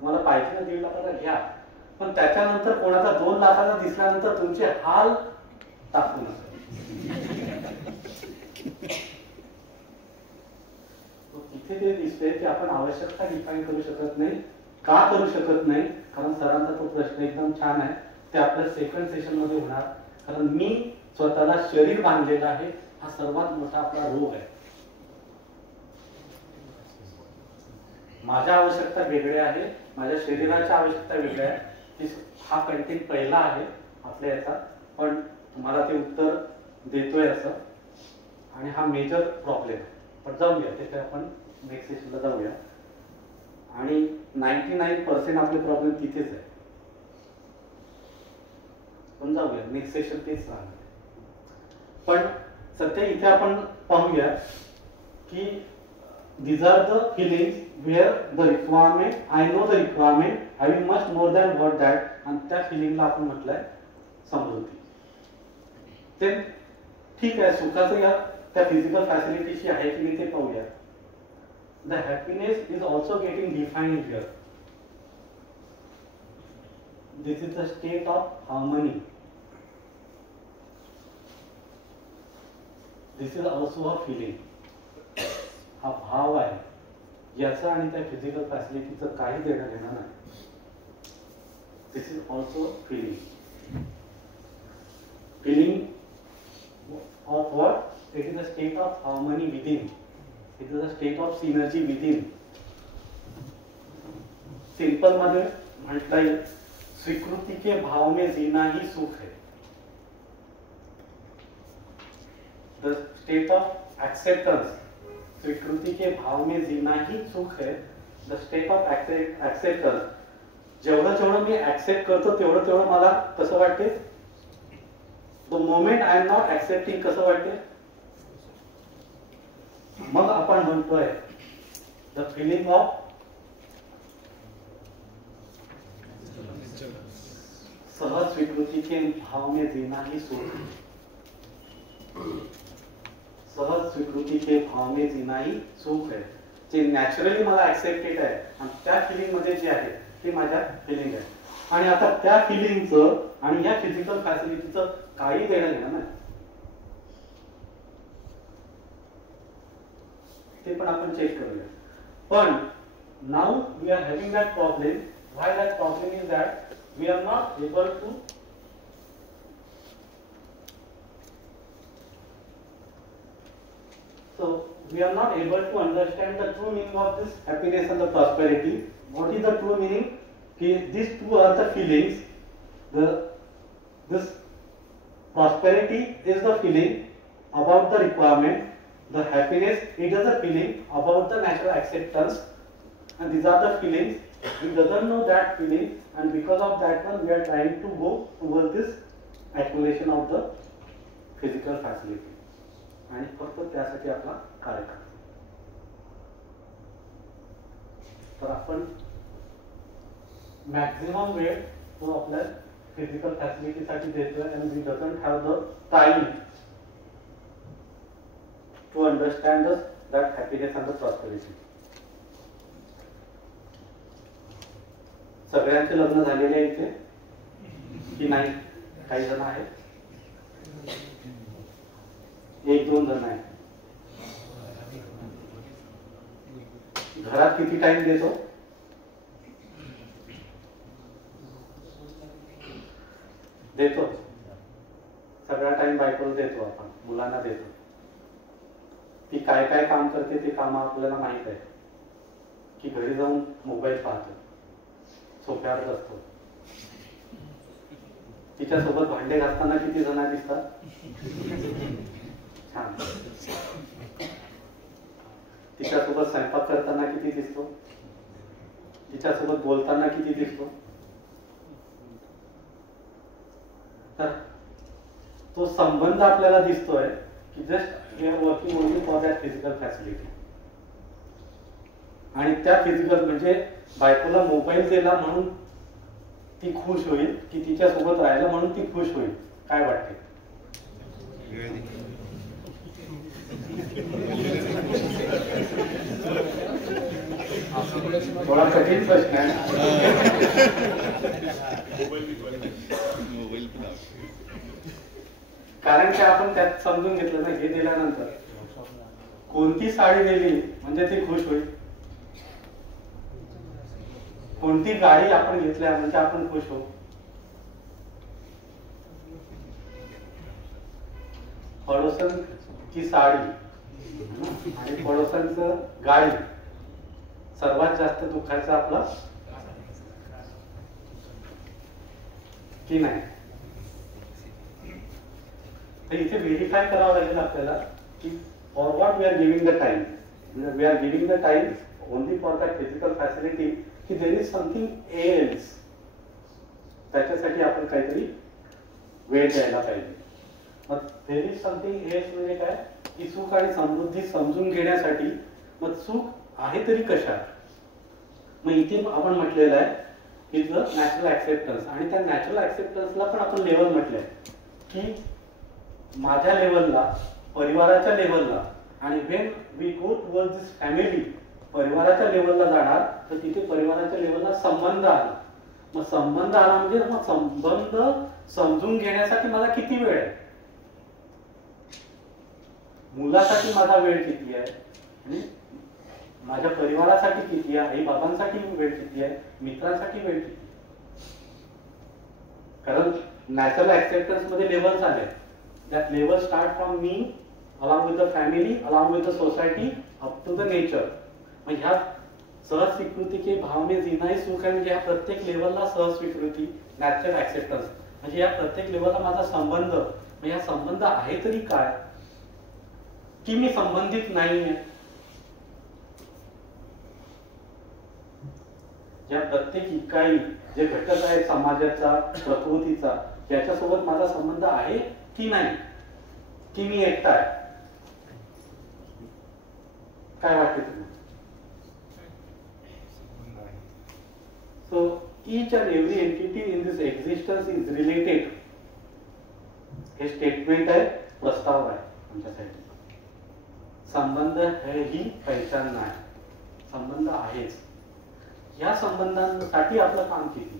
तुम्हाला पाहिजे ना 1.5 लाखाचा घ्या. पण त्याच्यानंतर कोणाचा 2 लाखाचा दिसल्यानंतर तुमचे हाल टाकू नका. तिथे ते दिसते की आपण आवश्यकता डिफाईन करू शकत नाही. का करू शकत नाही? कारण सरांचा तो प्रश्न एकदम छान आहे, ते आपल्या सेकंड सेशन मध्ये होणार. कारण मी स्वतःला शरीर बांधलेलं आहे, हा सर्वात मोठा आपला रोग आहे. माझ्या आवश्यकता वेगळ्या आहे, माझ्या शरीराच्या आवश्यकता वेगळ्या आहे. हा कंटेंट पहिला आहे आपल्या याचा, पण तुम्हाला ते उत्तर देतोय असं. आणि हा मेजर प्रॉब्लेम आहे. पण जाऊया ते आपण नेक्स्ट सेशनला जाऊया. आणि 99% आपले प्रॉब्लेम तिथेच आहे. पण जाऊया नेक्स्ट सेशन तेच राहणार. पण सध्या इथे आपण पाहूया की these are the feelings where the requirement, I know the requirement, having much more than what that, आणि त्या फिलिंगला आपण म्हटलंय समृद्धी. ते ठीक आहे, सुखाचं या त्या फिजिकल फॅसिलिटीशी आहे की नाही ते पाहूया. The happiness is also getting defined here. This is the state of harmony. This is also a feeling. हा भाव आहे, याचा आणि त्या फिजिकल फॅसिलिटीचं काही देणं घेणं नाही. This is also feeling. Feeling of what? It is a state of harmony within. It is a state of synergy within. Simple मध्ये म्हटलं येईल, स्वीकृति के भाव में जीना ही सुख है. द स्टेट ऑफ एक्सेप्टन्स, स्वीकृति के भाव में जीना ही सुख है. द स्टेट ऑफ एक्सेप्टन्स, जेवढं मी ऍक्सेप्ट करतो तेवढं मला कसं वाटते. The moment I am not accepting कसं वाटते. मग आपण म्हणतोय द फिलिंग ऑफ सहज स्वीकृति के भाव में जीना ही सुख. सहज स्वीकृति के भाव में जीना ही सुख है. जे नॅचरली मला ऍक्सेप्टेड आहे आणि त्या फिलिंग मध्ये जे आहे ते माझ्या फिलिंग आहे. आणि आता त्या फिलिंगचं आणि या फिजिकल फॅसिलिटीचं काही देणं घेणं नाही. ते पण आपण चेक करूया. पण now we are having that problem. Why that problem is that we are not able to so we are not able to understand the true meaning of this happiness and the prosperity. What is the true meaning? These two are the feelings. This prosperity is the feeling about the requirement. The happiness, it is a feeling about the natural acceptance. And these are the feelings. We doesn't know that feeling, and because of that one, we are trying to go towards this accumulation of the physical facility. आणि फक्त त्यासाठी आपला कार्यक्रम. तर आपण maximum वेळ तो आपल्या फिजिकल फॅसिलिटीसाठी देतोय, and we doesn't have the time to understand that happiness and the prosperity. सगळ्यांचे लग्न झालेले आहे इथे की नाही? काही जण आहेत, 1-2 जण आहेत. घरात किती टाइम देतो? देतो. सगळा टाइम बायकोला देतो, आपण मुलांना देतो. ती काय काय काम करते ते काम आपल्याला माहित आहे की घरी जाऊन मोबाईल पाहतो, सोफ्यावर बसतो. तिच्यासोबत भांडे घासताना किती जण दिसतात? छान. तिच्यासोबत स्वयंपाक करताना किती दिसतो? तिच्यासोबत बोलताना किती दिसतो? तर तो संबंध आपल्याला दिसतोय की just we are working only for that physical facility. आणि त्या फिजिकल म्हणजे बायकोला मोबाईल दिला म्हणून ती खुश होईल की तिच्यासोबत राहिला म्हणून ती खुश होईल? काय वाटते? थोडा कठीण प्रश्न आहे. कारण की आपण त्यात समजून घेतलं ना, हे दिल्यानंतर कोणती साडी दिली म्हणजे ती खुश होईल, कोणती गाडी आपण घेतल्या म्हणजे आपण खुश होऊ. पडोसन की साडी आणि पडोसनचं गाडी सर्वात जास्त दुःखाचा आपला की नाही? तर इथे व्हेरीफाय करावं लागेल आपल्याला की for what we are giving the time. We are giving the time only for that physical facility की देर इज समथिंग एल्स. त्याच्यासाठी आपण काहीतरी वेळ द्यायला पाहिजे. मग देर इज समथिंग एल्स म्हणजे काय की सुख आणि समृद्धी समजून घेण्यासाठी. मग सुख आहे तरी कशात? मग इथे आपण म्हटलेलं आहे इज द नॅचरल ऍक्सेप्टन्स. आणि त्या नॅचरल ऍक्सेप्टन्सला पण आपण लेवल म्हटलंय की माझ्या लेवलला, परिवाराच्या लेवलला, आणि when we go towards this family, परिवाराच्या लेवलला जाणार तर तिथे परिवाराच्या लेवलला संबंध आला. मग संबंध आला म्हणजे मग संबंध समजून घेण्यासाठी मला किती वेळ आहे? मुलासाठी माझा वेळ किती आहे? आणि माझ्या परिवारासाठी किती आहे? आई बाबांसाठी वेळ किती आहे? मित्रांसाठी वेळ किती? कारण नॅचरल ऍक्सेप्टन्स मध्ये लेवल्स आले. That level start from me along with the family, along with the society, up to the nature. मग ह्या सहज स्वीकृती के भाव में जीना ही सुख आहे. म्हणजे ह्या प्रत्येक लेवलला सहज स्वीकृती, नॅचरल ऍक्सेप्टन्स म्हणजे या प्रत्येक लेवलला माझा संबंध. मग या संबंध आहे तरी काय की मी संबंधित नाहीये? या प्रत्येक इकाई जे घटक आहे समाजाचा, प्रकृतीचा, त्याच्यासोबत माझा संबंध आहे की नाही, की मी एकटा आहे? काय वाटते तुम्हाला? So each and every entity in this existence is related. हे स्टेटमेंट आहे, प्रस्ताव आहे आमच्यासाठी. संबंध है ही पहचान नाही, संबंध आहेच. या संबंधांसाठी आपलं काम किती?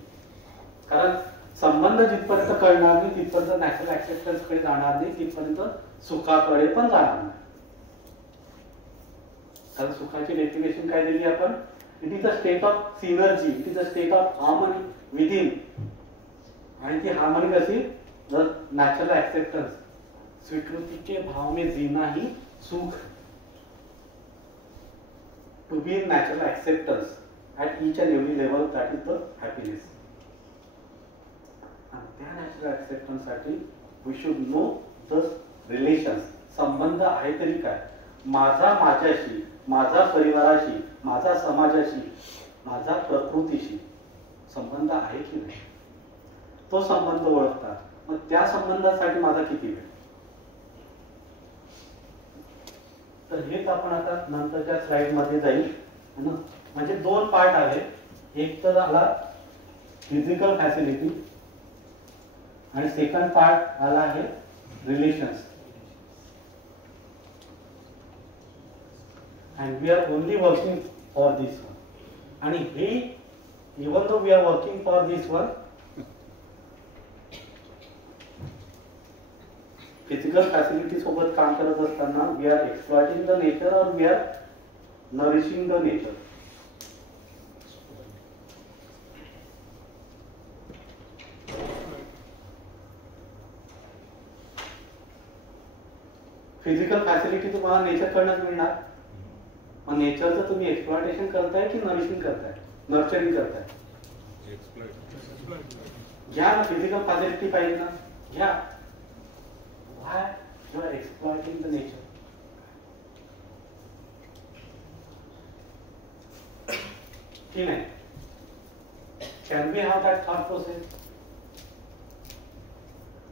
कारण संबंध जिथपर्यंत कळणार नाही तिथपर्यंत नॅचरल ऍक्सेप्टन्स कडे जाणार नाही, तिथपर्यंत सुखाकडे पण जाणार नाही. कारण सुखाची डेफिनेशन काय दिली आपण? It is a state of synergy, it is a state of harmony within. आणि ती हार्मनी कशी? नॅचरल ऍक्सेप्टन्स, स्वीकृती के भाव में जीना ही सुख. to be in natural acceptance at each and every level, that is the happiness. And त्या natural acceptance साठी we should know the relations. संबंध आहे तरी काय, माझा माझ्याशी, माझा परिवाराशी, माझा समाजाशी, माझा प्रकृतीशी संबंध आहे की नाही, तो संबंध ओळखता. मग त्या संबंधासाठी माझा किती वेळ. तर हेच आपण आता नंतरच्या स्लाइड मध्ये जाईल. म्हणजे दोन पार्ट आले, एक तर आला फिजिकल फॅसिलिटी आणि सेकंड पार्ट आला आहे relations. and we are only working for this one. आणि हे even though we are working for this one, physical facility सोबत काम करत असताना we are exploiting the nature or we are nourishing the nature. Physical facility तुम्हाला nature कडूनच मिळणार. मग नेचरचं तुम्ही एक्सप्लॉयटेशन करताय की नरिशिंग करताय, नर्चरिंग करताय. घ्या ना, फिजिकल फॅसिलिटी पाहिजे ना, घ्या. Why you are exploiting the nature. की नाही. Can be have that thought process.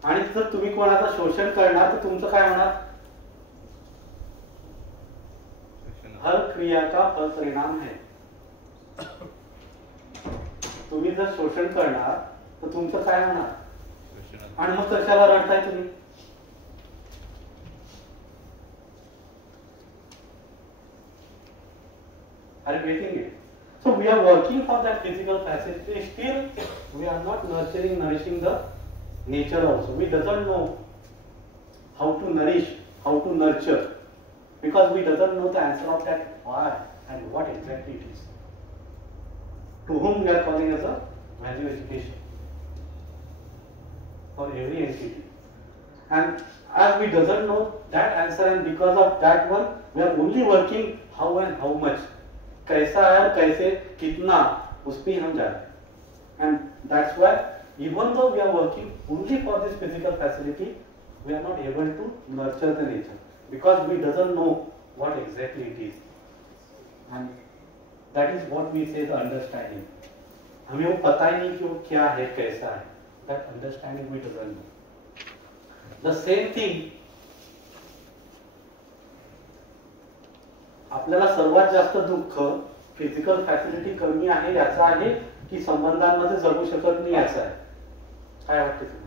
आणि जर तुम्ही कोणाचं शोषण करणार तर तुमचं काय होणार. हर क्रिया का फल परिणाम है. तुम्ही जर शोषण करणार तर तुमचं काय होणार. आणि मग कशाला रडताय तुम्ही. Are you getting it? So we are working for that physical facility. Still we are not nurturing, nourishing the nature also. We doesn't know how to nourish, how to nurture, because we doesn't know the answer of that why and what exactly it is. To whom we are calling as a value education for every entity. And as we doesn't know that answer, and because of that one, we are only working how and how much. कैसा है और कैसे कितना, उस पे हम जा रहे हैं. And that's why even though we are working only for this physical facility, we are not able to nurture the nature because we doesn't know what exactly it is. And that is what we say the understanding. हमें वो पता ही नहीं कि वो क्या है, कैसा है. That understanding we doesn't know. The same thing. आपल्याला सर्वात जास्त दुःख फिजिकल फॅसिलिटी कमी आहे याचा आहे की संबंधांमध्ये जगू शकत नाही याचा आहे. काय वाटते तुम्हाला.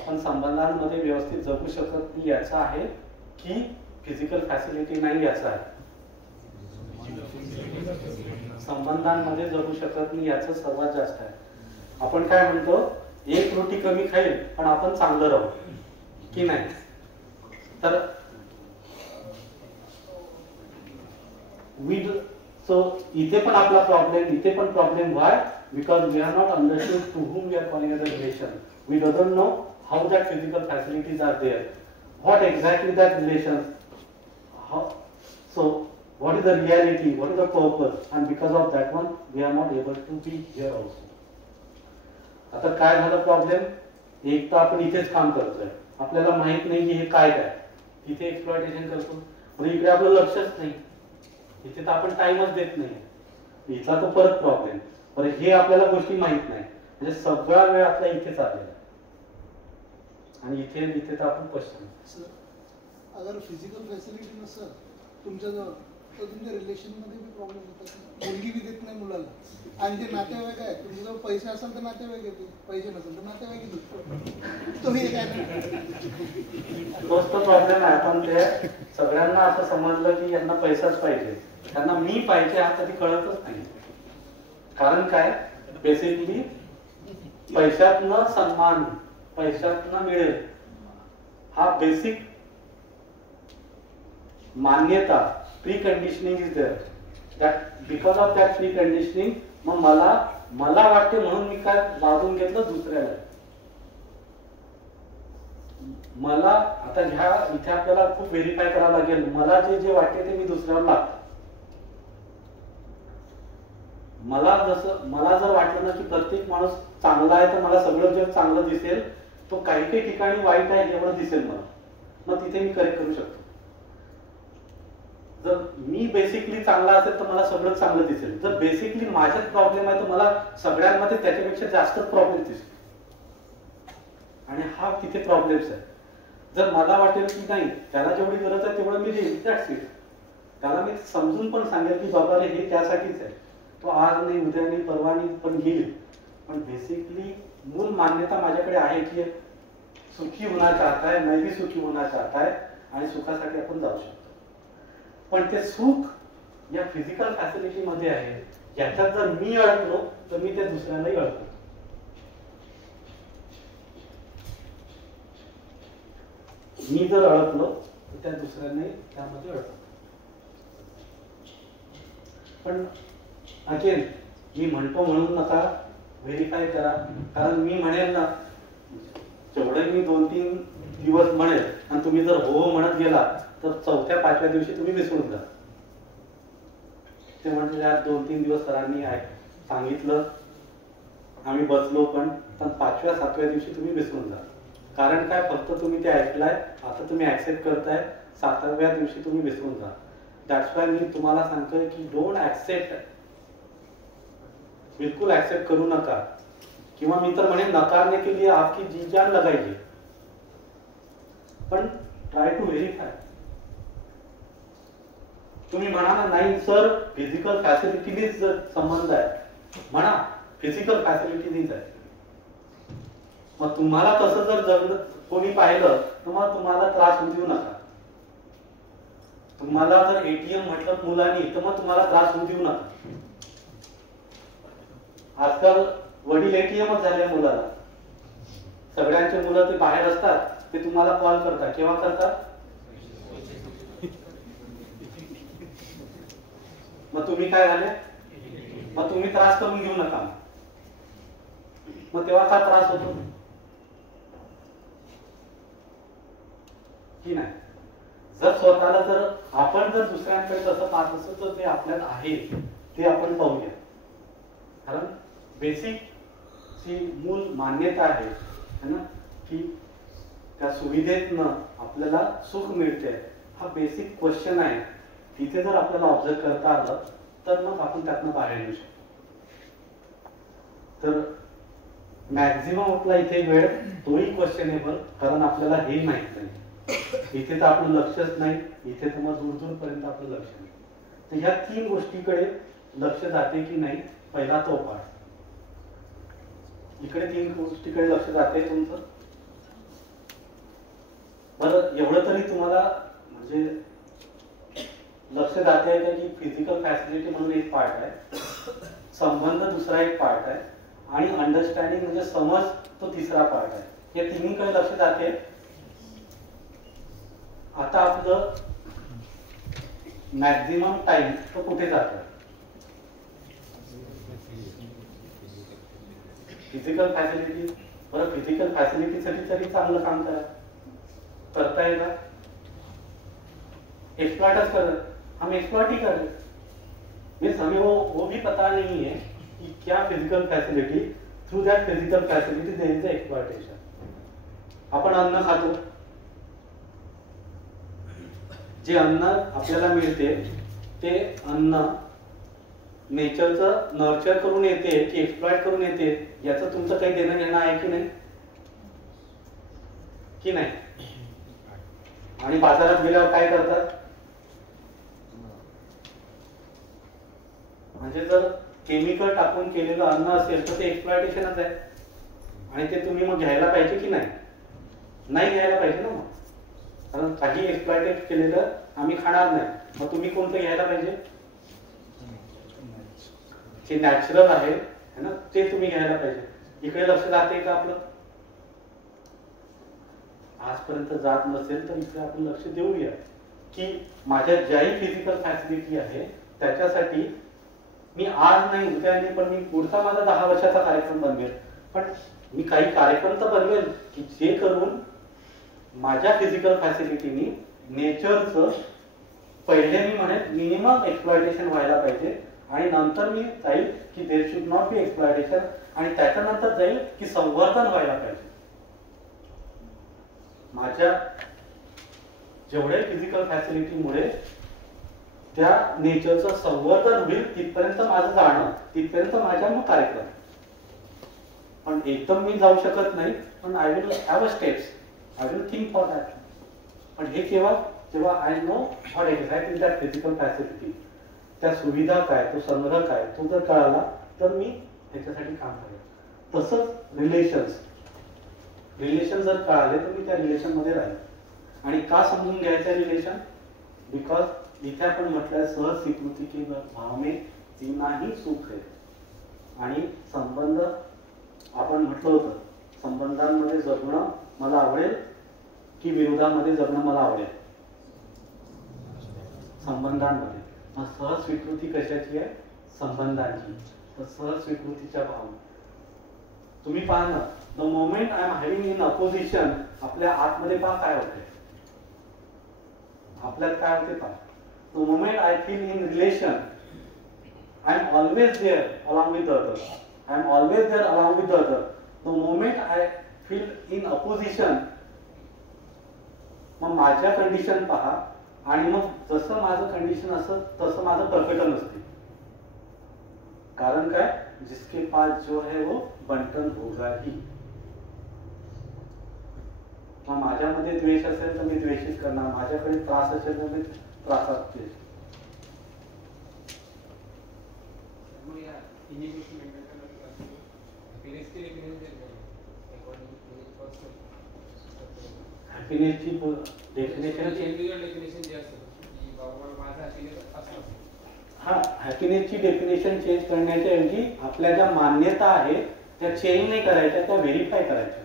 आपण संबंधांमध्ये व्यवस्थित जगू शकत नाही याचा आहे की फिजिकल फॅसिलिटी नाही याचा आहे. संबंधांमध्ये जगू शकत नाही याचं सर्वात जास्त आहे. आपण काय म्हणतो, एक रोटी कमी खाईल पण आपण चांगलं राहू की नाही. तर सो इथे पण आपला प्रॉब्लेम, इथे पण problem. Why? Because we are not understood to whom we are calling as a relation. We doesn't know how that physical facilities are there, what exactly that relations. So what is the reality, what is the purpose, and because of that one we are not able to be here also. आता काय झालं problem. एक तर आपण इथेच काम करतोय, आपल्याला माहित नाही की हे काय काय. इथे एक्सप्लॉयटेशन करतो पण इकडे आपलं लक्षच नाही. इथे तर आपण टाइमच देत नाही. इथला तो परत प्रॉब्लेम. पण हे आपल्याला गोष्टी माहित नाही. म्हणजे सगळा वेळ आपला इथे चाललेला आणि इथे तर आपण पश्चिम. अगर फिजिकल फॅसिलिटी नसेल तुमच्याजवळ तर तुमच्या रिलेशनमध्ये बी प्रॉब्लेम होतात. मुलगी बी देत नाही मुलाला. आणि जे नातेवाईक आहे, तुमच्याजवळ पैसे असेल तर नातेवाईक येते, पैसे नसेल तर नातेवाईक येतो. तो हे काय तोच तो प्रॉब्लेम आहे. पण ते सगळ्यांना असं समजलं की यांना पैसाच पाहिजे, त्यांना मी पाहिजे हा कधी कळतच नाही. कारण काय, बेसिकली पैशातनं सन्मान, पैशातनं मिळेल हा बेसिक मान्यता pre conditioning is there. That because of that pre conditioning मग मला वाटते म्हणून मी काय वाजून घेतलं दुसऱ्याला. मला आता इथे आपल्याला खूप व्हेरीफाय करावं लागेल. मला जे वाटते ते मी दुसऱ्यावर लागतो. मला जर वाटलं ना की प्रत्येक माणूस चांगला आहे तर मला सगळं जग चांगलं दिसेल, तो काही ठिकाणी वाईट आहे एवढं दिसेल मला, मग तिथे मी करेक्ट करू शकतो. जर मी बेसिकली चांगला असेल तर मला सगळं चांगलं दिसेल. जर बेसिकली माझ्यात प्रॉब्लेम आहे तर मला सगळ्यांमध्ये त्याच्यापेक्षा जास्त प्रॉब्लेम दिसेल. आणि हा तिथे प्रॉब्लेम्स आहे. जर मला वाटेल की नाही त्याला जेवढी गरज आहे तेवढं मी देईल, दॅट्स इट. त्याला मी समजून पण सांगेल की बाबा रे हे त्यासाठीच आहे, तो आज नाही उद्या नाही परवा नाही पण घेईल. पण बेसिकली मूल मान्यता माझ्याकडे आहे की सुखी होना चाहता है, मैं भी सुखी होना चाहता है आणि सुखासाठी आपण जाऊ शकतो. पण ते सुख या फिजिकल फॅसिलिटी मध्ये आहे. याच्यात जर मी अडकलो तर मी त्या दुसऱ्यालाही अडकतो. मी जर अडकलो तर त्या दुसऱ्याने त्यामध्ये अडकतो. पण अगेन मी म्हणतो म्हणून नका व्हेरीफाय करा. कारण मी म्हणेल ना जेवढे मी 2-3 दिवस म्हणेल आणि तुम्ही जर हो म्हणत गेला तर 4थ्या-5व्या दिवशी तुम्ही विसरून जा. ते म्हणजे यार 2-3 दिवस सरांनी सांगितलं, आम्ही बसलो पण 5व्या-7व्या दिवशी तुम्ही विसरून जा. कारण काय, फक्त तुम्ही ते ऐकलाय, आता तुम्ही ऍक्सेप्ट करताय, 7व्या दिवशी तुम्ही विसरून जा. दॅट्स वाय मी तुम्हाला सांगतोय की डोंट ऍक्सेप्ट, बिलकुल ऍक्सेप्ट करू नका. किंवा मी तर म्हणे नकारने के लिए आपकी जी जान लगाइए, पण ट्राय टू व्हेरीफाय. तुम्ही म्हणा ना नाही सर फिजिकल फॅसिलिटीनीच संबंध आहे, म्हणा फिजिकल फॅसिलिटीनीच आहे. मग तुम्हाला तसं जर जगणं कोणी पाहिलं तर मग तुम्हाला त्रास होऊ देऊ नका. तुम्हाला जर एटीएम म्हटलं मुलांनी तर मग तुम्हाला त्रास होऊ देऊ नका. आजकाल वडील एटीएमच झाले मुलाला. सगळ्यांचे मुलं ते बाहेर असतात, ते तुम्हाला कॉल करतात. केव्हा करतात? मग तुम्ही काय झाले? मग तुम्ही त्रास करून घेऊ नका. मग तेव्हा का त्रास होतो की नाही? जर स्वतःला जर आपण जर दुसऱ्यांकडे तसं पाहत असतो तर ते आपल्यात आहे ते आपण पाहूया. कारण बेसिक जी मूल मान्यता आहे ना की त्या सुविधेतनं आपल्याला सुख मिळते, हा बेसिक क्वेश्चन आहे. तिथे जर आपल्याला ऑब्झर्व करता आलं तर मग आपण त्यातनं बाहेर येऊ शकतो. तर मॅक्झिमम आपला इथे वेळ तोही क्वेश्चनेबल, कारण आपल्याला हे माहित नाही. इथे तर आपलं लक्षच नाही, इथे तर मग दूर पर्यंत आपलं लक्ष नाही. तर ह्या 3 गोष्टीकडे लक्ष जाते की नाही, पहिला तो पाठ. इकडे 3 गोष्टीकडे लक्ष जाते तुमचं. बरं एवढं तरी तुम्हाला म्हणजे लक्ष जाते का की फिजिकल फॅसिलिटी म्हणून एक पार्ट आहे, संबंध दुसरा एक पार्ट आहे आणि अंडरस्टँडिंग म्हणजे समज तो तिसरा पार्ट आहे. या तिन्हीकडे लक्ष जाते. आता आपलं मॅक्झिमम टाइम तो कुठे जातो? Physical facility. बरं फिजिकल फॅसिलिटीसाठी तरी चांगलं काम करता येईल का? एक्सप्लॉइटच कर, हम एक्सप्लॉइट ही कर रहे. मीन्स हमें वो भी पता नहीं है कि क्या physical facility, through that physical facility there is exploitation. आपण अन्न खातो, जे अन्न आपल्याला मिळते ते अन्न नेचरचं नर्चर करून येते की एक्सप्लॉइट करून येते, याचं तुमचं काही देणं घेणं आहे की नाही? की नाही? आणि बाजारात गेल्यावर काय करतात? म्हणजे जर केमिकल टाकून केलेलं अन्न असेल तर ते एक्सप्लॉइटेशनच आहे आणि ते तुम्ही मग घ्यायला पाहिजे की नाही? नाही घ्यायला पाहिजे ना. मग कारण काही एक्सप्लॉइटेड केलेलं आम्ही खाणार नाही, मग तुम्ही कोणतं घ्यायला पाहिजे? जे नॅचरल आहे ना ते तुम्ही घ्यायला पाहिजे. इकडे लक्ष जाते का आपलं? आजपर्यंत जात नसेल तर इकडे आपण लक्ष देऊया. की माझ्या ज्याही फिजिकल फॅसिलिटी आहे त्याच्यासाठी मी आज नाही उद्या नाही पण मी पुढचा माझा 10 वर्षाचा कार्यक्रम बनवेल. पण मी काही कार्यक्रम तर बनवेल की जे करून माझ्या फिजिकल फॅसिलिटीनी नेचरचं पहिले मी म्हणेन मिनिमम एक्सप्लॉयटेशन व्हायला पाहिजे आणि नंतर मी जाईल की there should not be exploitation आणि त्याच्यानंतर जाईल की संवर्धन व्हायला पाहिजे. माझ्या जेवढे फिजिकल फॅसिलिटीमुळे त्या नेचरचं संवर्धन होईल तिथपर्यंत माझं जाणं, तिथपर्यंत माझ्या मग कार्यक्रम. पण एकदम मी जाऊ शकत नाही, पण I will have a steps, I will think for that. पण हे केव्हा जेव्हा I know what exact is that physical facility, त्या सुविधा काय, तो संग्रह काय, तो जर कळाला तर मी त्याच्यासाठी काम करेन. तसंच रिलेशन जर कळाले तर मी त्या रिलेशन मध्ये राहील. आणि का समजून घ्यायचं रिलेशन? बिकॉज इथे आपण म्हटलंय सहज स्वीकृती की भाव में जीना ही सुख आहे. आणि संबंध आपण म्हटलं होतं संबंधांमध्ये जगणं मला आवडेल की विरोधामध्ये जगणं मला आवडेल. संबंधांमध्ये मग सहज स्वीकृती कशाची आहे? संबंधांची. तर सहज स्वीकृतीच्या भावना तुम्ही पहा ना, the moment I am having in opposition आपल्या आतमध्ये पहा काय होते, आपल्यात काय होते पहा. The moment I feel in relation I am always there along with the other, I am always there along with the other. The moment I feel in opposition मग माझ्या कंडिशन पहा आणि मग जसं माझं कंडिशन असत तसं माझं प्रकटन असते. कारण काय? जिसके पास जो है वो बंटन होगा ही. मग माझ्यामध्ये द्वेष असेल तर मी द्वेषित करणार, माझ्याकडे त्रास असेल तर मी त्रासात द्वेष. हॅपीनेसची डेफिनेशन हा हॅपीनेसची डेफिनेशन चेंज करण्याच्या ऐवजी आपल्या ज्या मान्यता आहेत त्या चेंज नाही करायच्या, त्या व्हेरीफाय करायच्या.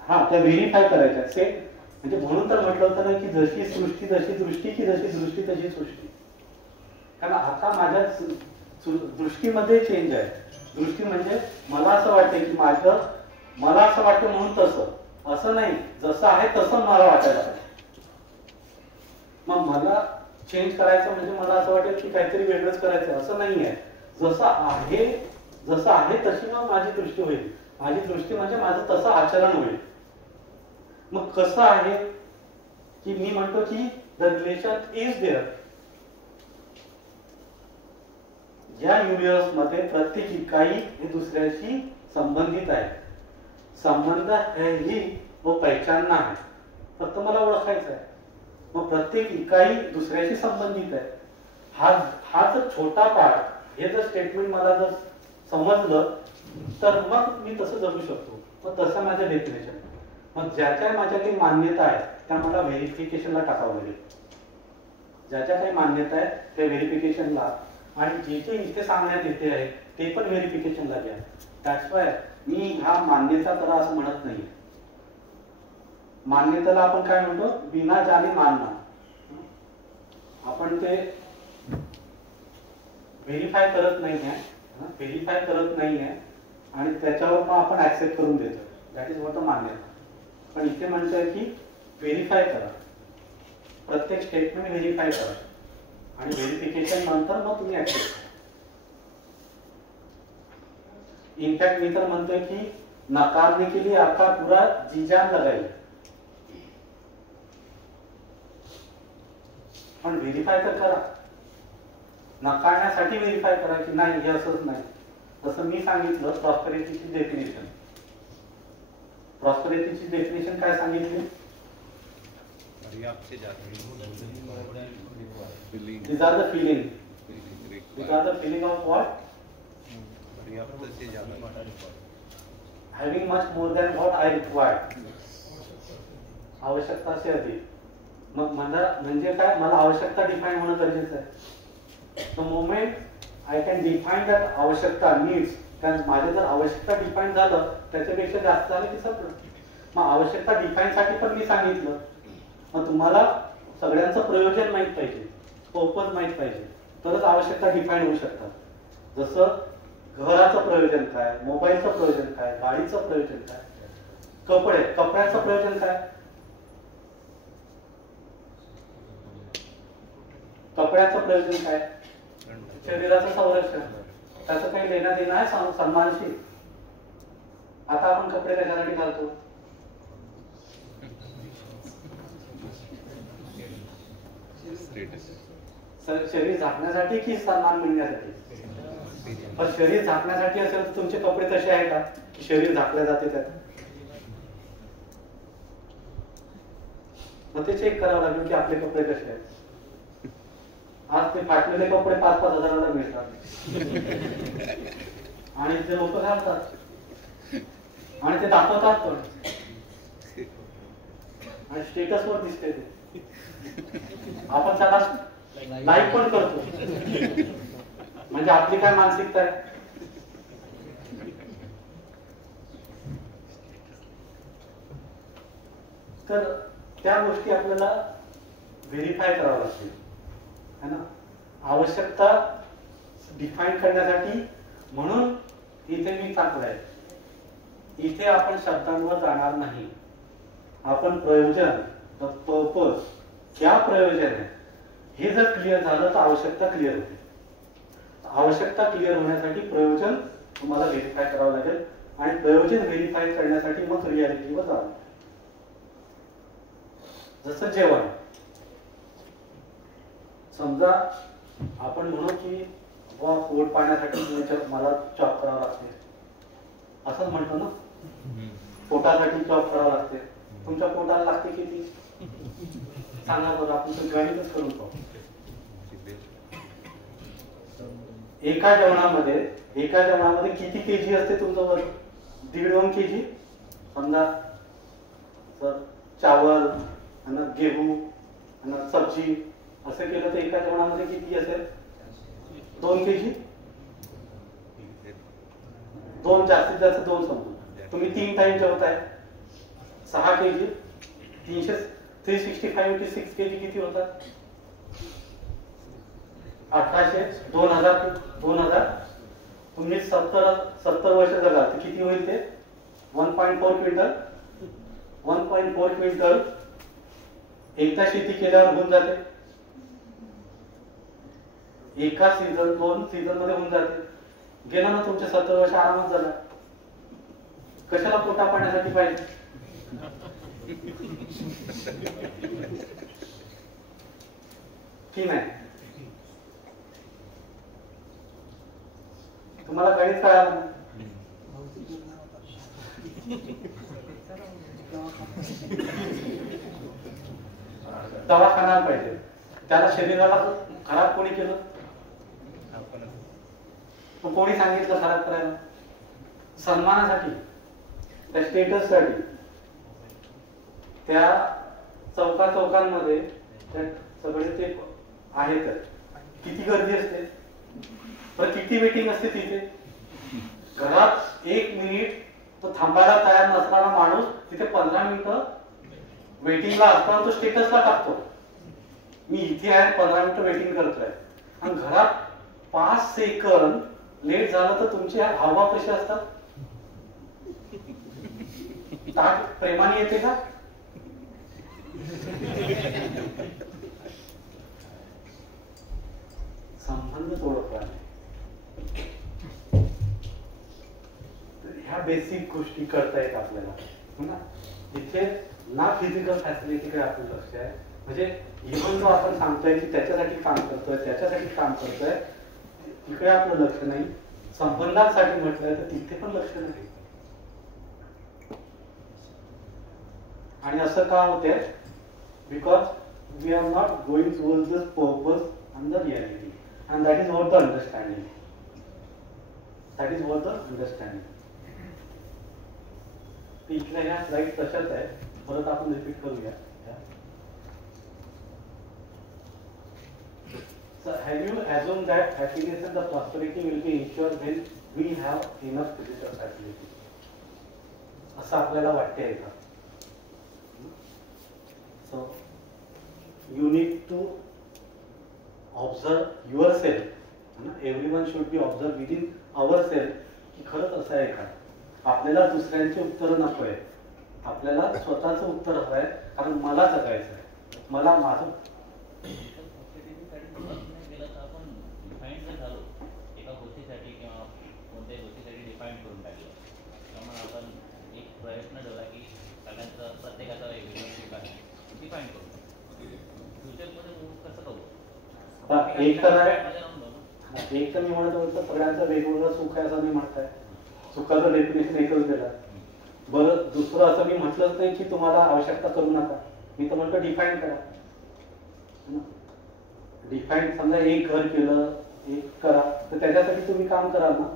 हा त्या व्हेरीफाय करायच्या. सेट म्हणजे म्हणून तर म्हटलं होतं ना की जशी सृष्टी तशी दृष्टी, की जशी दृष्टी तशी सृष्टी. कारण आता माझ्या दृष्टीमध्ये चेंज आहे. दृष्टी म्हणजे मला असं वाटतं की मला असं वाटतं म्हणून तसं असं नाही, जसं आहे तसं मला वाटायला पाहिजे. मग मला चेंज करायचं म्हणजे मला असं वाटेल की काहीतरी वेगळंच करायचं असं नाही आहे. जसं आहे तशी मग माझी दृष्टी होईल. माझी दृष्टी म्हणजे माझं तसं आचरण होईल. मग कसं आहे की मी म्हणतो की द रिलेशन इज देअर. या युनिवर्स मध्ये प्रत्येक इकाई हे दुसऱ्याशी संबंधित आहे. संबंध है ही वो पहचानना है. फक्त मला ओळखायचं आहे. मग प्रत्येक इकाई दुसऱ्याशी संबंधित आहे. हा जर छोटा पार्ट हे जर स्टेटमेंट मला जर समजलं तर मग मी तसं जगू शकतो. मग तसं माझं डेफिनेशन. मग ज्याच्या माझ्या काही मान्यता आहेत त्या मला व्हेरिफिकेशनला टाकावं लागेल. ज्याच्या काही मान्यता आहेत त्या व्हेरिफिकेशनला, आणि जे जे इथे सांगण्यात येते आहे ते पण व्हेरिफिकेशनला घ्या. दॅट्स वाय मी हा मान्यता करा असं म्हणत नाही. मान्यतेला आपण काय म्हणतो? बिना जाणे मानना. आपण ते व्हेरीफाय करत नाहीये आणि त्याच्यावर मग आपण ऍक्सेप्ट करून देतो. दॅट इज व्हॉट अ मान्यता. पण इथे म्हणतोय की व्हेरीफाय करा, प्रत्येक स्टेटमेंट व्हेरीफाय करा आणि व्हेरिफिकेशन नंतर मग तुम्ही ऍक्सेप्ट करा. इनफॅक्ट मी तर म्हणतोय की नकारने के लिए आपका पूरा जी जान लगाइए. पण व्हेरीफाय तर करा. नकारण्यासाठी व्हेरीफाय करा की नाही हे असंच नाही. जसं मी सांगितलं प्रॉस्पेरिटीची डेफिनेशन. प्रॉस्पेरिटीची डेफिनेशन काय सांगितली? These are the feeling. These are the feeling of what? Having much more than what I require. आवश्यकता से अधिक. मग म्हणजे काय? मला आवश्यकता डिफाईन होणं गरजेचं आहे. The moment I can define that आवश्यकता needs, कारण माझे जर आवश्यकता डिफाईन झालं त्याच्यापेक्षा जास्त झालं की सगळं. मग आवश्यकता डिफाईन साठी पण मी सांगितलं मग तुम्हाला सगळ्यांचं प्रयोजन माहीत पाहिजे, पर्पज माहीत पाहिजे, तरच आवश्यकता डिफाईन होऊ शकतात. जसं घराचं प्रयोजन काय, मोबाईलचं प्रयोजन काय, गाडीचं प्रयोजन काय, कपड्याचं प्रयोजन काय, कपड्याचं प्रयोजन काय, शरीराचं संरक्षण, त्याचं काही लेणं देणं आहे सन्मानशी. आता आपण कपडे कशासाठी घालतो? शरीर झाकण्यासाठी की सन्मान मिळण्यासाठी? पण शरीर झाकण्यासाठी असेल तर तुमचे कपडे तसे आहे का की शरीर झाकले जाते त्यात? मग ते चेक करावं लागेल की आपले कपडे कसे आहेत. आज ते फाटलेले कपडे 5-5 हजाराला मिळतात आणि ते लोक घालतात आणि ते दाखवतात पण, आणि स्टेटसवर दिसते ते. आपण त्याला लाईक पण करतो. म्हणजे आपली काय मानसिकता आहे? तर त्या गोष्टी आपल्याला व्हेरीफाय कराव्या लागतील, है ना. आवश्यकता डिफाईन करण्यासाठी म्हणून इथे मी टाकलंय, इथे आपण शब्दांवर जाणार नाही. आपण प्रयोजन, पर्पज, क्या प्रयोजन आहे हे जर क्लिअर झालं तर आवश्यकता क्लिअर होते. आवश्यकता क्लिअर होण्यासाठी प्रयोजन तुम्हाला व्हेरीफाय करावं लागेल आणि प्रयोजन व्हेरीफाय करण्यासाठी मग रियालिटीवर जावं लागेल. जसं जेवण, समजा आपण म्हणू की पोट पाण्यासाठी मला जॉब करावं लागते, असं म्हणतो ना. पोटासाठी जॉब करावं लागते. तुमच्या पोटाला लागते किती सांगा बरं, आपण गणितच करून पाहू. एका जेवणामध्ये किती केजी असते तुमचं वजन? 1.5-2 केजी. समजा सर चावल आणि गेहूं आणि सब्जी असं केलं तर एका जेवणामध्ये किती असेल? 2 केजी. 2 जास्तीत जास्त 2 समजू. तुम्ही 3 टाइम जेवताय, 6 केजी. 365 × 6 केजी किती होतात? 1800. 2000. तुम्ही 70 वर्ष जगाल तर किती होईल ते? 1.4 क्विंटल. 1.4 क्विंटल एकदा शेती केल्यावर होऊन जाते. एका सीझन 2 सीझन मध्ये होऊन जाते. गेला ना तुमचे 70 वर्ष आरामात झाला. कशाला पोटा पाण्यासाठी पाहिजे? की नाही? तुम्हाला काहीच कळालं नाही. दवाखाना पाहिजे. त्याला शरीराला खराब कोणी केलं? कोणी सांगितलं खराब करायला? सन्मानासाठी, त्या स्टेटससाठी. त्या चौकांमध्ये त्या सगळे ते आहेत. किती गर्दी असते, पण किती वेटिंग असते तिथे. घरात 1 मिनिट तो थांबायला तयार नसणारा माणूस तिथे 15 मिनिटं वेटिंगला असताना तो स्टेटसला टाकतो, मी इथे आहे, 15 मिनिटं वेटिंग करतोय. आणि घरात 5 सेकंद लेट झालं तर तुमचे हावभाव कसे असतात? ताट प्रेमाने येते का? संबंध ओळखला. ह्या बेसिक गोष्टी करता येत आपल्याला. इथे ना फिजिकल फॅसिलिटीकडे आपलं लक्ष आहे. म्हणजे इव्हन जो आपण सांगतोय की त्याच्यासाठी काम करतोय, तिकडे आपलं लक्ष नाही. संबंधांसाठी म्हटलंय तर तिथे पण लक्ष नाही. आणि असं का होतंय? Because we are not going towards this purpose and the reality, and that is what the understanding. इथल्या ह्या स्लाइड तशाच आहे, परत आपण रिपीट करूया. So have you assumed that happiness and the prosperity will be ensured when we have enough physical facility? असं आपल्याला वाटतंय का? So you need to observe yourself. Everyone should be observed within ourselves की खरंच असं आहे का. आपल्याला दुसऱ्यांची उत्तरं नको आहे, आपल्याला स्वतःचं उत्तर हवं आहे. कारण मला जगायचं आहे, मला माझं एका गोष्टीसाठी किंवा कोणत्याही गोष्टीसाठी डिफाईन करून टाकलं. त्यामुळे आपण एक प्रयत्न ठेवला की सगळ्यांचं प्रत्येकाचा वेगवेगळं आहे डिफाईन करू. फ्युचरमध्ये कसं करू. एक तर मी म्हणत होतो सगळ्यांचं वेगवेगळं सुख आहे असं मी म्हणताय. सुखाचं डेफिनेशन एकच दिलं. बरं दुसरं असं मी म्हटलंच नाही की तुम्हाला आवश्यकता करू नका. मी तर म्हणतो डिफाईन करा. डिफाईन समजा एक घर केलं, एक करा, तर त्याच्यासाठी तुम्ही काम कराल ना.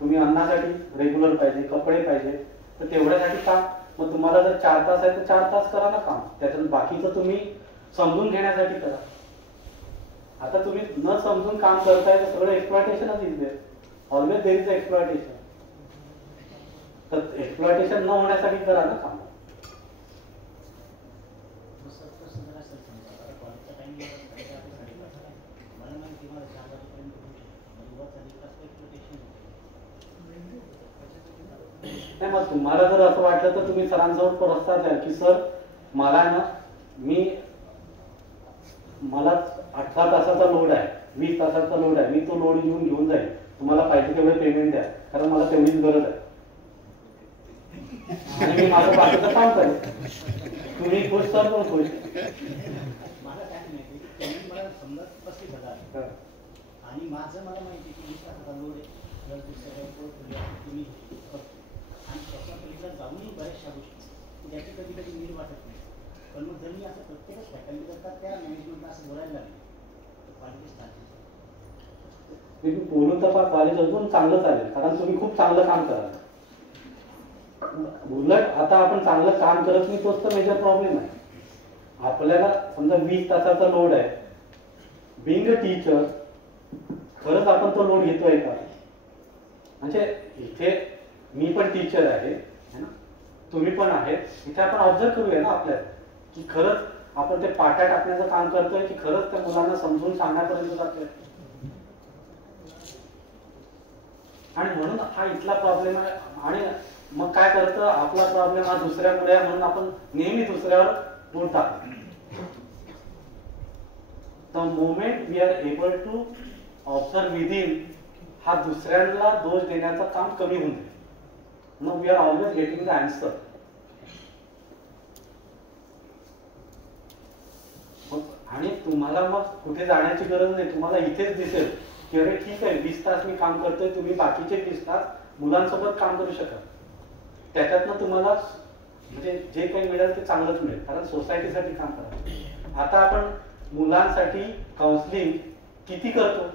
तुम्ही अन्नासाठी रेग्युलर पाहिजे, कपडे पाहिजे, तर तेवढ्यासाठी काम. मग तुम्हाला जर 4 तास आहे तर 4 तास करा ना काम. त्याच्यात बाकीचं तुम्ही समजून घेण्यासाठी करा. आता तुम्ही न समजून काम करताय तर सगळं एक्सप्लॉयटेशनच इथे. Always there is exploitation. तर एक्सप्लॉयटेशन न होण्यासाठी करा ना काम. नाही मग तुम्हाला जर असं वाटलं तर तुम्ही सरांजवळ प्रस्ताव द्या की सर मला ना मला 18 तासाचा लोड आहे, 20 तासाचा लोड आहे, मी तो लोड घेऊन जाईल. तुम्हाला पाहिजे तेवढे पेमेंट द्या कारण मला तेवढीच गरज आहे आणि मी माझं बाकीचं काम करेन. तुम्ही खुश तर पण खुश. आणि माझं मला माहिती की 20 तासाचा लोड आहे. तुम्ही आणि स्वतः जाऊनही बऱ्याचशा गोष्टी ज्याची कधी कधी नीट वाटत नाही. पण मग जर मी असं प्रत्येकच फॅकल्टी करतात त्या मॅनेजमेंटला असं बोलायला लागले तर क्वालिटी स्टार्ट. बोलून तर कॉलेज अजून चांगलं चालेल कारण तुम्ही खूप चांगलं काम कराल. उलट आता आपण चांगलं काम करत नाही तोच तर मेजर प्रॉब्लेम आहे. आपल्याला समजा 20 तासाचा लोड आहे. बिंग अ टीचर खरंच आपण तो लोड घेतोय का. म्हणजे इथे मी पण टीचर आहे ना, तुम्ही पण आहे. इथे आपण ऑब्झर्व करूया ना आपल्याला की खरंच आपण ते पाट्या टाकण्याचं काम करतोय की खरंच त्या मुलांना समजून सांगण्यापर्यंत जातोय. आणि म्हणून हा इथला प्रॉब्लेम आहे. आणि मग काय करतं आपला प्रॉब्लेम हा दुसऱ्यामुळे आहे म्हणून आपण नेहमी दुसऱ्यावर बोलतात. The moment we are able to observe within हा दुसऱ्यांना दोष देण्याचं काम कमी होऊन जाईल. मग we are always getting the answer. आणि तुम्हाला मग कुठे जाण्याची गरज नाही. तुम्हाला इथेच दिसेल की अरे ठीक आहे 20 तास मी काम करतोय, तुम्ही बाकीचे 20 तास मुलांसोबत काम करू शकाल. त्याच्यातनं तुम्हाला म्हणजे जे काही मिळेल ते चांगलंच मिळेल कारण सोसायटीसाठी काम करा. आता आपण मुलांसाठी काउन्सिलिंग किती करतो.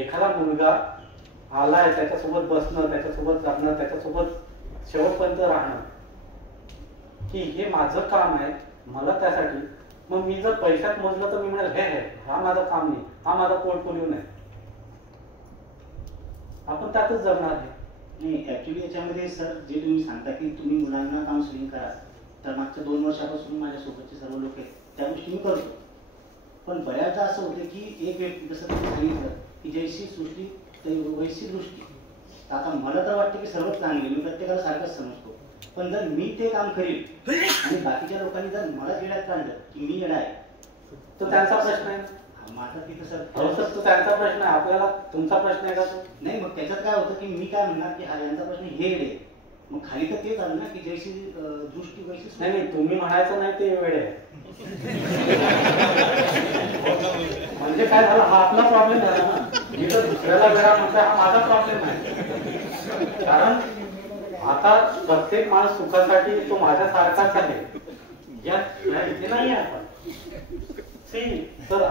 एखादा मुलगा आलाय त्याच्यासोबत बसणं, त्याच्यासोबत जगणं, त्याच्यासोबत शेवटपर्यंत राहणं की हे माझं काम आहे मला त्यासाठी. मग मी जर पैशात मोजलं तर मी म्हणाल हे हा माझं काम नाही, हा माझा पोर्टफोलिओ नाही. आपण त्यातच जगणार आहे. नाही ऍक्च्युली याच्यामध्ये सर जे तुम्ही सांगता की तुम्ही मुलांना काउन्सिलिंग करा तर मागच्या 2 वर्षापासून माझ्यासोबतचे सर्व लोक आहेत त्या गोष्टी मी करतो. पण बऱ्याचदा असं होतं की एक व्यक्ती जसं तुम्ही सांगितलं की जैशी सृष्टी वैशी दृष्टी. आता मला तर वाटतं की सर्वच चांगले मी प्रत्येकाला सारखंच समजतो. पण जर मी ते काम करील आणि बाकीच्या लोकांनी जर मला येड्यात काढलं की मी येडा आहे तर त्यांचा प्रश्न आहे. माझा तिथं सर तो त्यांचा प्रश्न आहे. आपल्याला तुमचा प्रश्न आहे का तो. नाही मग त्याच्यात काय होतं की मी काय म्हणणार की हा यांचा प्रश्न हे येडे. मग खाली तर ते झालं ना की जैशी दृष्टी वैशी. नाही तुम्ही म्हणायचं नाही ते वेळ आहे. म्हणजे काय झालं हा आपला प्रॉब्लेम झाला ना. मी तर दुसऱ्याला वेळा म्हणतोय हा माझा प्रॉब्लेम आहे. कारण आता प्रत्येक माणूस सुखासाठी तो माझ्यासारखाच आहे या इथे नाही आहे आपण. तर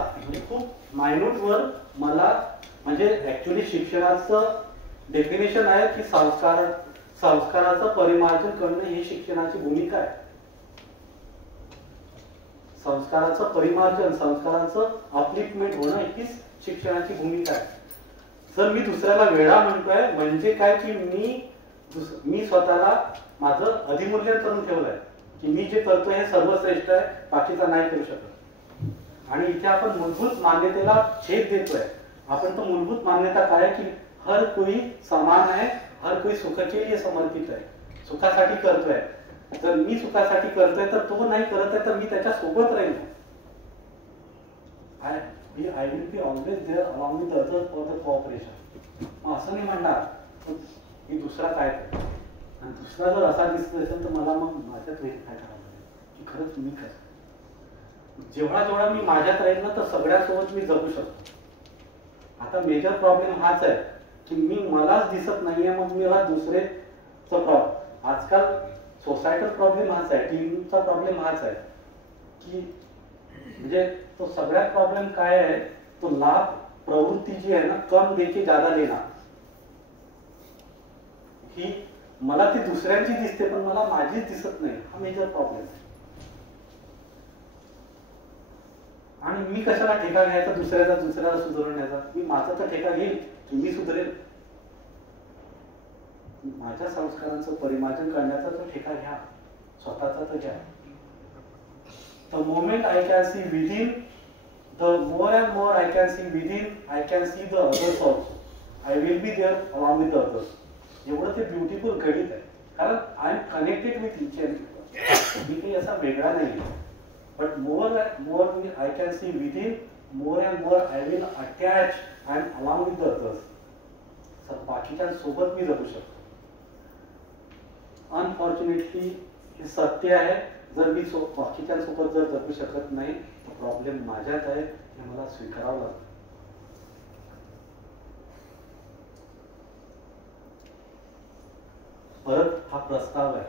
खूप मायन्यूट वर मला म्हणजे ऍक्च्युली शिक्षणाचं डेफिनेशन आहे की संस्काराचं परिमार्जन करणं ही शिक्षणाची भूमिका आहे. संस्काराचं परिमार्जन, संस्काराचं अपलिफ्टमेंट होणं हीच शिक्षणाची भूमिका आहे. जर मी दुसऱ्याला वेडा म्हणतोय म्हणजे काय की मी स्वतःला माझं अधिमूल्यन करून ठेवलंय की मी जे करतोय हे सर्वश्रेष्ठ आहे, बाकीचा नाही करू शकत. आणि इथे आपण मूलभूत मान्यतेला छेद देतोय. आपण तो मूलभूत मान्यता काय आहे की हर कोई समान आहे, हर कोई सुख के लिए समर्पित आहे, सुखासाठी करतोय. जर मी सुखासाठी करतोय तर तो नाही करत आहे तर मी त्याच्या सोबत राहील. I will be always there along with the others for the cooperation. असं नाही म्हणणार की दुसरा काय करतो, आणि दुसरा जर असा दिसत असेल तर मला मग माझ्यात वेळ काय करावं की खरंच मी काय. जेवढा मी माझ्यात राहील ना तर सगळ्यांसोबत मी जगू शकतो. आता मेजर प्रॉब्लेम हाच आहे की मी मलाच दिसत नाहीये, मग मला दुसरेचा प्रॉब्लेम. आजकाल सोसायटल प्रॉब्लेम हाच आहे, टीमचा प्रॉब्लेम हाच आहे की म्हणजे तो सगळ्यात प्रॉब्लेम काय आहे, तो लाभ प्रवृत्ती जी आहे ना, कम देके ज्यादा लेना, ही मला ती दुसऱ्यांची दिसते पण मला माझीच दिसत नाही, हा मेजर प्रॉब्लेम आहे. आणि मी कशाला ठेका घ्यायचा दुसऱ्याला सुधारण्याचा. मी माझा तर ठेका घेईल, तुम्ही सुधरेल. माझ्या संस्कारांचं परिमार्जन करण्याचा तो ठेका घ्या, स्वतःचा तर घ्या. The moment I can see within, the more and more I can see within, I can see the others also. I will be there along with the others. एवढं ते ब्युटिफुल घडित आहे, कारण I am connected with each and people. मी काही असा वेगळा नाही. But more I can see within, more and more I will attach and along with the others. Sir बाकीच्या सोबत मी जगू शकतो. अनफॉर्च्युनेटली हे सत्य आहे. जर मी बाकीच्या सोबत जर जगू शकत नाही तर प्रॉब्लेम माझ्यात आहे, हे मला स्वीकारावं लागतं. परत हा प्रस्ताव आहे.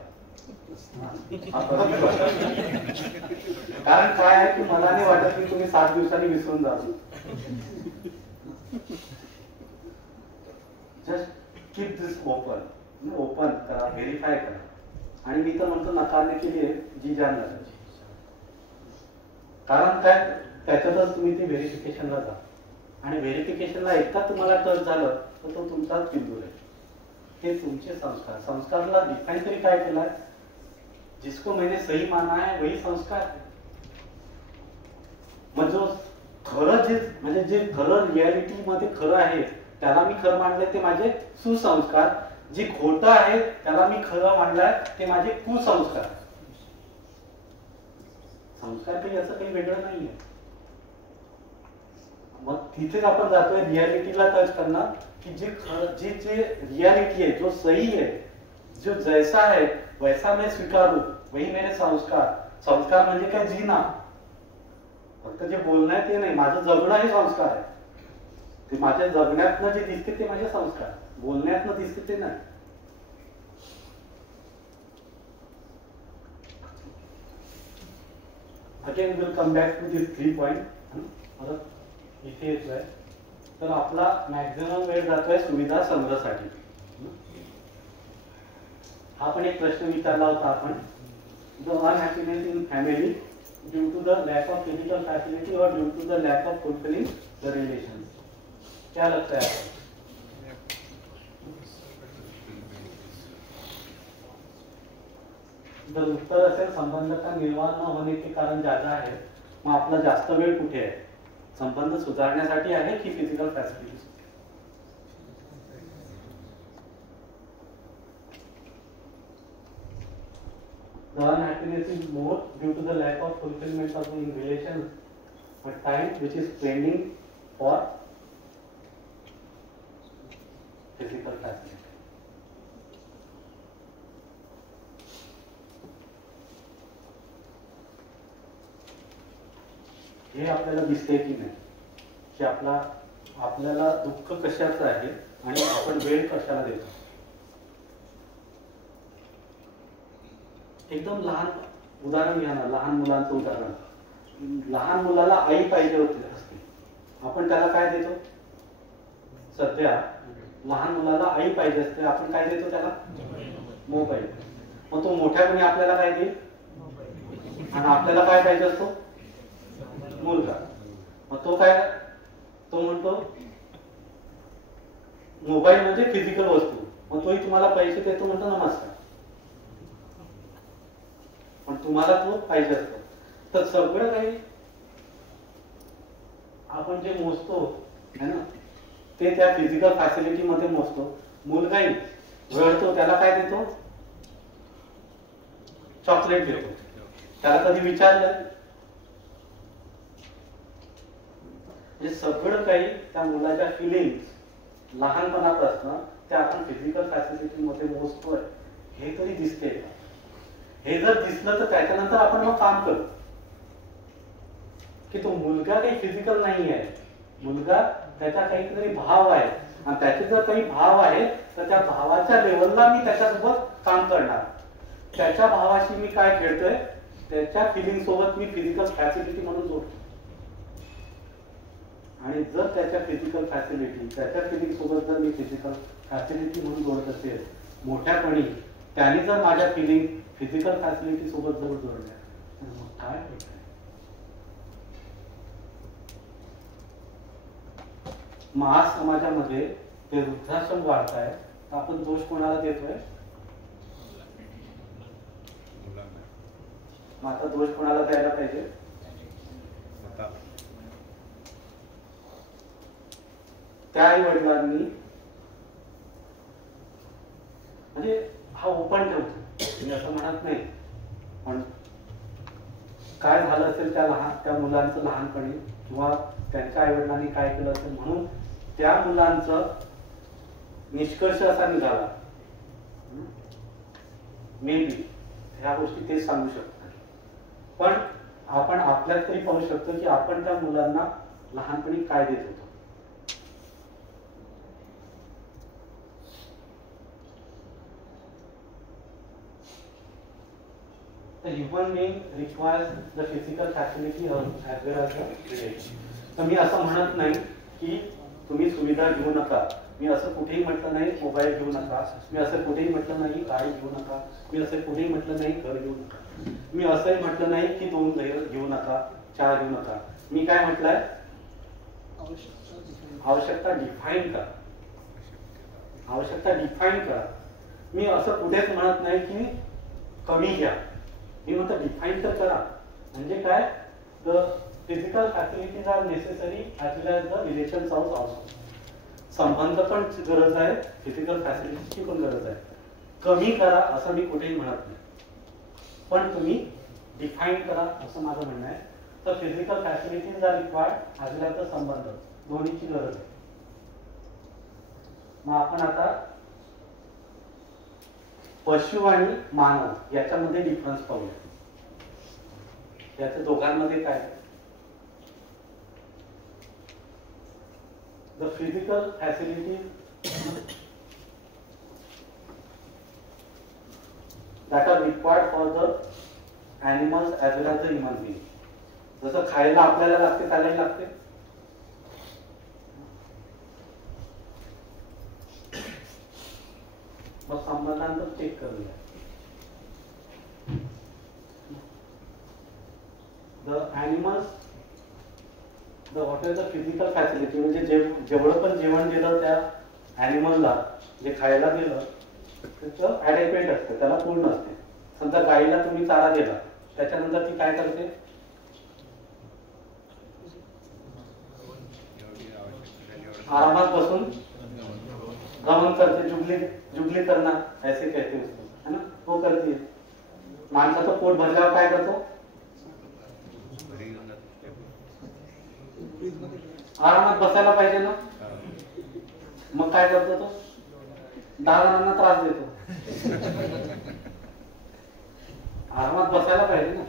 कारण काय आहे की मला नाही वाटत की तुम्ही 7 दिवसांनी विसरून जाल. जस्ट कीप दिस ओपन करा, व्हेरीफाय करा. आणि मी तर म्हणतो नकारने के लिए जी जान लागायची. कारण काय, त्याच्यातच तुम्ही ती व्हेरिफिकेशनला जा. आणि व्हेरिफिकेशनला एकदा तुम्हाला टच झालं तर तो तुमचाच बिंदू आहे. हे तुमचे संस्कार. संस्कारला डिफाईन तरी काय केलाय, जिसको मैंने सही माना है वही संस्कार है. मग जो खरं जे खरं रियालिटी मध्ये खरं आहे त्याला मी खरं मानलंय ते माझे सुसंस्कार. जे खोटं आहे त्याला मी खरं मानलंय ते माझे कुसंस्कार. संस्कार काही असं काही वेगळं नाहीये. मग तिथेच आपण जातोय रियालिटीला टच करणार की जे रियालिटी है, जो सही है, जो जैसा है वैसा मैं स्वीकारू, वही मेरे संस्कार. संस्कार म्हणजे काय, जीना. फक्त जे बोलणं आहे ते नाही, माझं जगणं हे संस्कार आहे. ते माझ्या जगण्यातनं जे दिसते ते माझे संस्कार, बोलण्यातनं दिसते ते नाही. Again will come back to this 3 point. परत इथे येतोय तर आपला मॅक्झिमम वेळ जातोय सुविधा संग्रहासाठी. हा पण एक प्रश्न विचारला होता आपण. The unhappiness in family due to the lack of physical facility और due to the lack of fulfilling the relation. क्या लगता है आपको? जर उत्तर असेल संबंध का निर्माण न होने के कारण ज्यादा आहे, मग आपला जास्त वेळ कुठे आहे? संबंध सुधारण्यासाठी आहे की physical facility? The unhappiness is more due to the lack of fulfillment of the relations, but time which is spending for physical facility. हे आपल्याला दिसते की नाही की आपल्याला दुःख कशाचं आहे आणि आपण वेळ कशाला देतो. एकदम लहान उदाहरण घ्या ना, लहान मुलांचं उदाहरण. लहान मुलाला आई पाहिजे होती असते, आपण त्याला काय देतो? सध्या लहान मुलाला आई पाहिजे असते, आपण काय देतो त्याला? मोबाईल. मग तो मोठ्यापणी आपल्याला काय देईल? आणि आपल्याला काय पाहिजे असतो? मुलगा. मग तो काय, तो म्हणतो मोबाईल म्हणजे फिजिकल वस्तू. मग तोही तुम्हाला पैसे देतो, म्हणतो नमस्कार. पण तुम्हाला तो पाहिजे असतो. तर सगळं काही आपण जे मोजतो है ना ते त्या फिजिकल फॅसिलिटी मध्ये मोजतो. मुलगाही रडतो त्याला काय देतो? चॉकलेट देतो. त्याला कधी विचारलं? हे सगळं काही त्या मुलाच्या फिलिंग्स लहानपणापासून त्या आपण फिजिकल फॅसिलिटी मध्ये मोजतोय हे तरी दिसते का? हे जर दिसलं तर त्याच्यानंतर आपण मग काम करतो की तो मुलगा काही फिजिकल नाही आहे. मुलगा त्याचा काहीतरी भाव आहे आणि त्याचे जर काही भाव आहे तर त्या भावाच्या लेवलला मी त्याच्यासोबत काम करणार. त्याच्या भावाशी मी काय खेळतोय त्याच्या फिलिंग सोबत मी फिजिकल फॅसिलिटी म्हणून जोडतो. आणि जर त्याच्या फिजिकल फॅसिलिटी त्याच्या फिलिंग सोबत जर मी फिजिकल फॅसिलिटी म्हणून जोडत असेल मोठ्यापणी त्याने जर माझ्या फिलिंग फिजिकल फॅसिलिटी सोबत जर जोडल्या तर मग काय होत? आज समाजामध्ये ते वृद्धाश्रम वाढताय तर आपण दोष कोणाला देतोय? मग आता दोष कोणाला द्यायला पाहिजे? त्या आई वडिलांनी म्हणजे हा ओपन ठेवतो मी असं म्हणत नाही पण काय झालं असेल त्या मुलांचं लहानपणी किंवा त्यांच्या आई वडिलांनी काय केलं असेल म्हणून त्या मुलांचं निष्कर्ष असा निघाला. मे बी ह्या गोष्टी तेच सांगू शकतात. पण आपण आपल्यात तरी पाहू शकतो की आपण त्या मुलांना लहानपणी काय देत होतो. The human being requires the physical facility as well as the relation. तर मी असं म्हणत नाही की तुम्ही सुविधा घेऊ नका. मी असं कुठेही म्हटलं नाही मोबाईल घेऊ नका. मी असं कुठेही म्हटलं नाही गाडी घेऊ नका. मी असं कुठेही म्हटलं नाही घर घेऊ नका. मी असंही म्हटलं नाही की 2 घर घेऊ नका 4 घेऊ नका. मी काय म्हटलंय? आवश्यकता डिफाईन करा. आवश्यकता डिफाईन करा. मी असं कुठेच म्हणत नाही की कमी घ्या. मी म्हणतो डिफाईन तर करा. म्हणजे काय? The physical facilities are necessary as well as the relations also. संबंध पण गरज आहे फिजिकल फॅसिलिटीची पण गरज आहे. कमी करा असं मी कुठेही म्हणत नाही पण तुम्ही डिफाईन करा असं माझं म्हणणं आहे. तर physical facilities are required as well as the संबंध दोन्हीची गरज आहे. मग आपण आता पशु आणि मानव याच्यामध्ये डिफरन्स पाहूया. याच्या दोघांमध्ये काय? The physical facility that are required for the animals as well as the human being. जसं खायला आपल्याला लागते त्यालाही लागते. मग संबंधांतर चेक करूया. The animals the what is the physical facility म्हणजे जेवढं पण जेवण दिलं त्या ॲनिमलला जे खायला दिलं त्याचं ॲडेक्वेट असतं त्याला पूर्ण असते. समजा गाईला तुम्ही चारा दिला त्याच्यानंतर ती काय करते? आरामात बसून गमन करते. जुगली करना ऐसे कहते उसको है ना वो करती है. माणसाचं पोट भरल्यावर काय करतो? आरामात बसायला पाहिजे ना. मग काय करतो तो? 10 जणांना त्रास देतो. आरामात बसायला पाहिजे ना.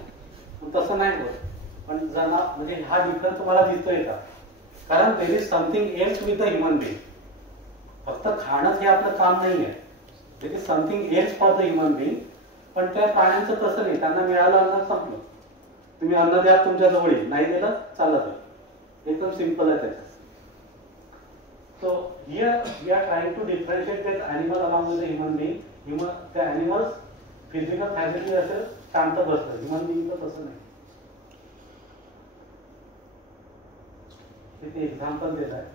तसं नाही होत. पण जना म्हणजे हा डिफरन्स तुम्हाला दिसतोय का? कारण there is something else with the human being. फक्त खाणंच हे आपलं काम नाही आहे. There is something else for the human being. पण त्या प्राण्यांचं तसं नाही. त्यांना मिळालं अन्न संपलं. तुम्ही अन्न द्या तुमच्या जवळ नाही दिलं चालत. एकदम सिंपल आहे त्याचं. So here we are trying to differentiate that animal along with the human being. त्या एनिमल्स फिजिकल फॅसिलिटी असेल शांत बसतं. ह्युमन बिंगचं तसं नाही. इथे एक्झाम्पल देत आहे.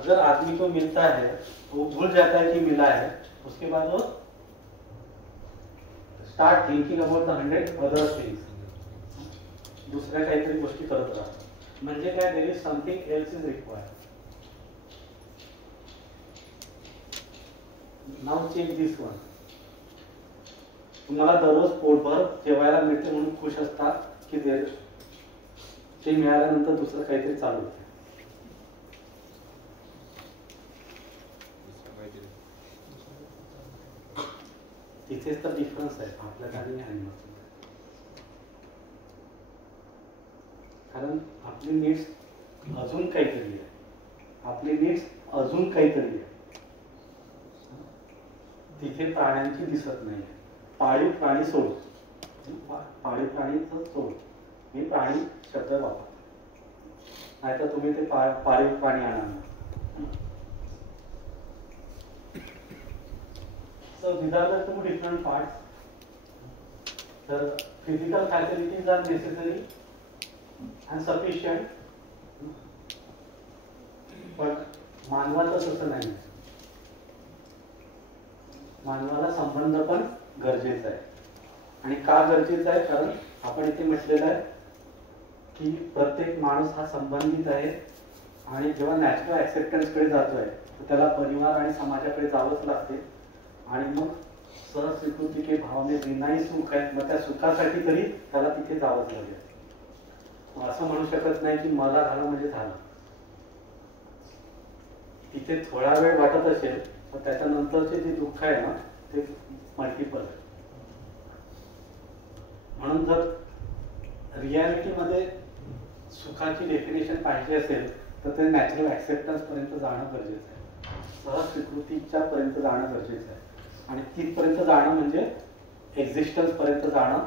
अगर आदमी को मिलता है वो भूल जाता है कि मिला है, उसके बाद वो start thinking about the 100 other things, दुसऱ्या काहीतरी गोष्टी करत राहतो. म्हणजे काय, there is something else is required. Now check this one. तुम्हाला दररोज पोटभर जेवायला मिळते म्हणून खुश असतात की ते मिळाल्यानंतर दुसरं काहीतरी चालू होते. तिथेच तर डिफरन्स आहे आपल्यात आणि ह्यांमध्ये. कारण आपली नीड्स अजून काहीतरी आहे, आपली नीड्स अजून काहीतरी आहे. तिथे प्राण्यांची दिसत नाही. पाळीव प्राणी सोडून, पाळीव प्राणीच सोडून मी प्राणी शब्द वापरतो, नाहीतर तुम्ही ते पाळीव प्राणी आणा. So these are the two different parts. The physical facilities are necessary and sufficient, but मानवाचं तसं नाही. मानवाला संबंध पण गरजेचा आहे. आणि का गरजेचा आहे? कारण आपण इथे म्हटलेलं आहे की प्रत्येक माणूस हा संबंधित आहे आणि जेव्हा नॅचरल ऍक्सेप्टन्सकडे जातोय तर त्याला परिवार आणि समाजाकडे जावंच लागते. आणि मग सहस्वीकृती के भाव में विनाही सुख आहे, मग त्या सुखासाठी तरी त्याला तिथे जावंच लागेल. असं म्हणू शकत नाही की मला झालं म्हणजे झालं. तिथे थोडा वेळ वाटत असेल पण त्याच्यानंतरचे जे दुःख आहे ना ते मल्टिपल आहे. म्हणून जर रियालिटीमध्ये सुखाची डेफिनेशन पाहिजे असेल तर ते नॅचरल ऍक्सेप्टन्स पर्यंत जाणं गरजेचं आहे, सहस्वीकृतीच्या पर्यंत जाणं गरजेचं आहे. आणि तिथपर्यंत जाणं म्हणजे एक्झिस्टन्स पर्यंत जाणं,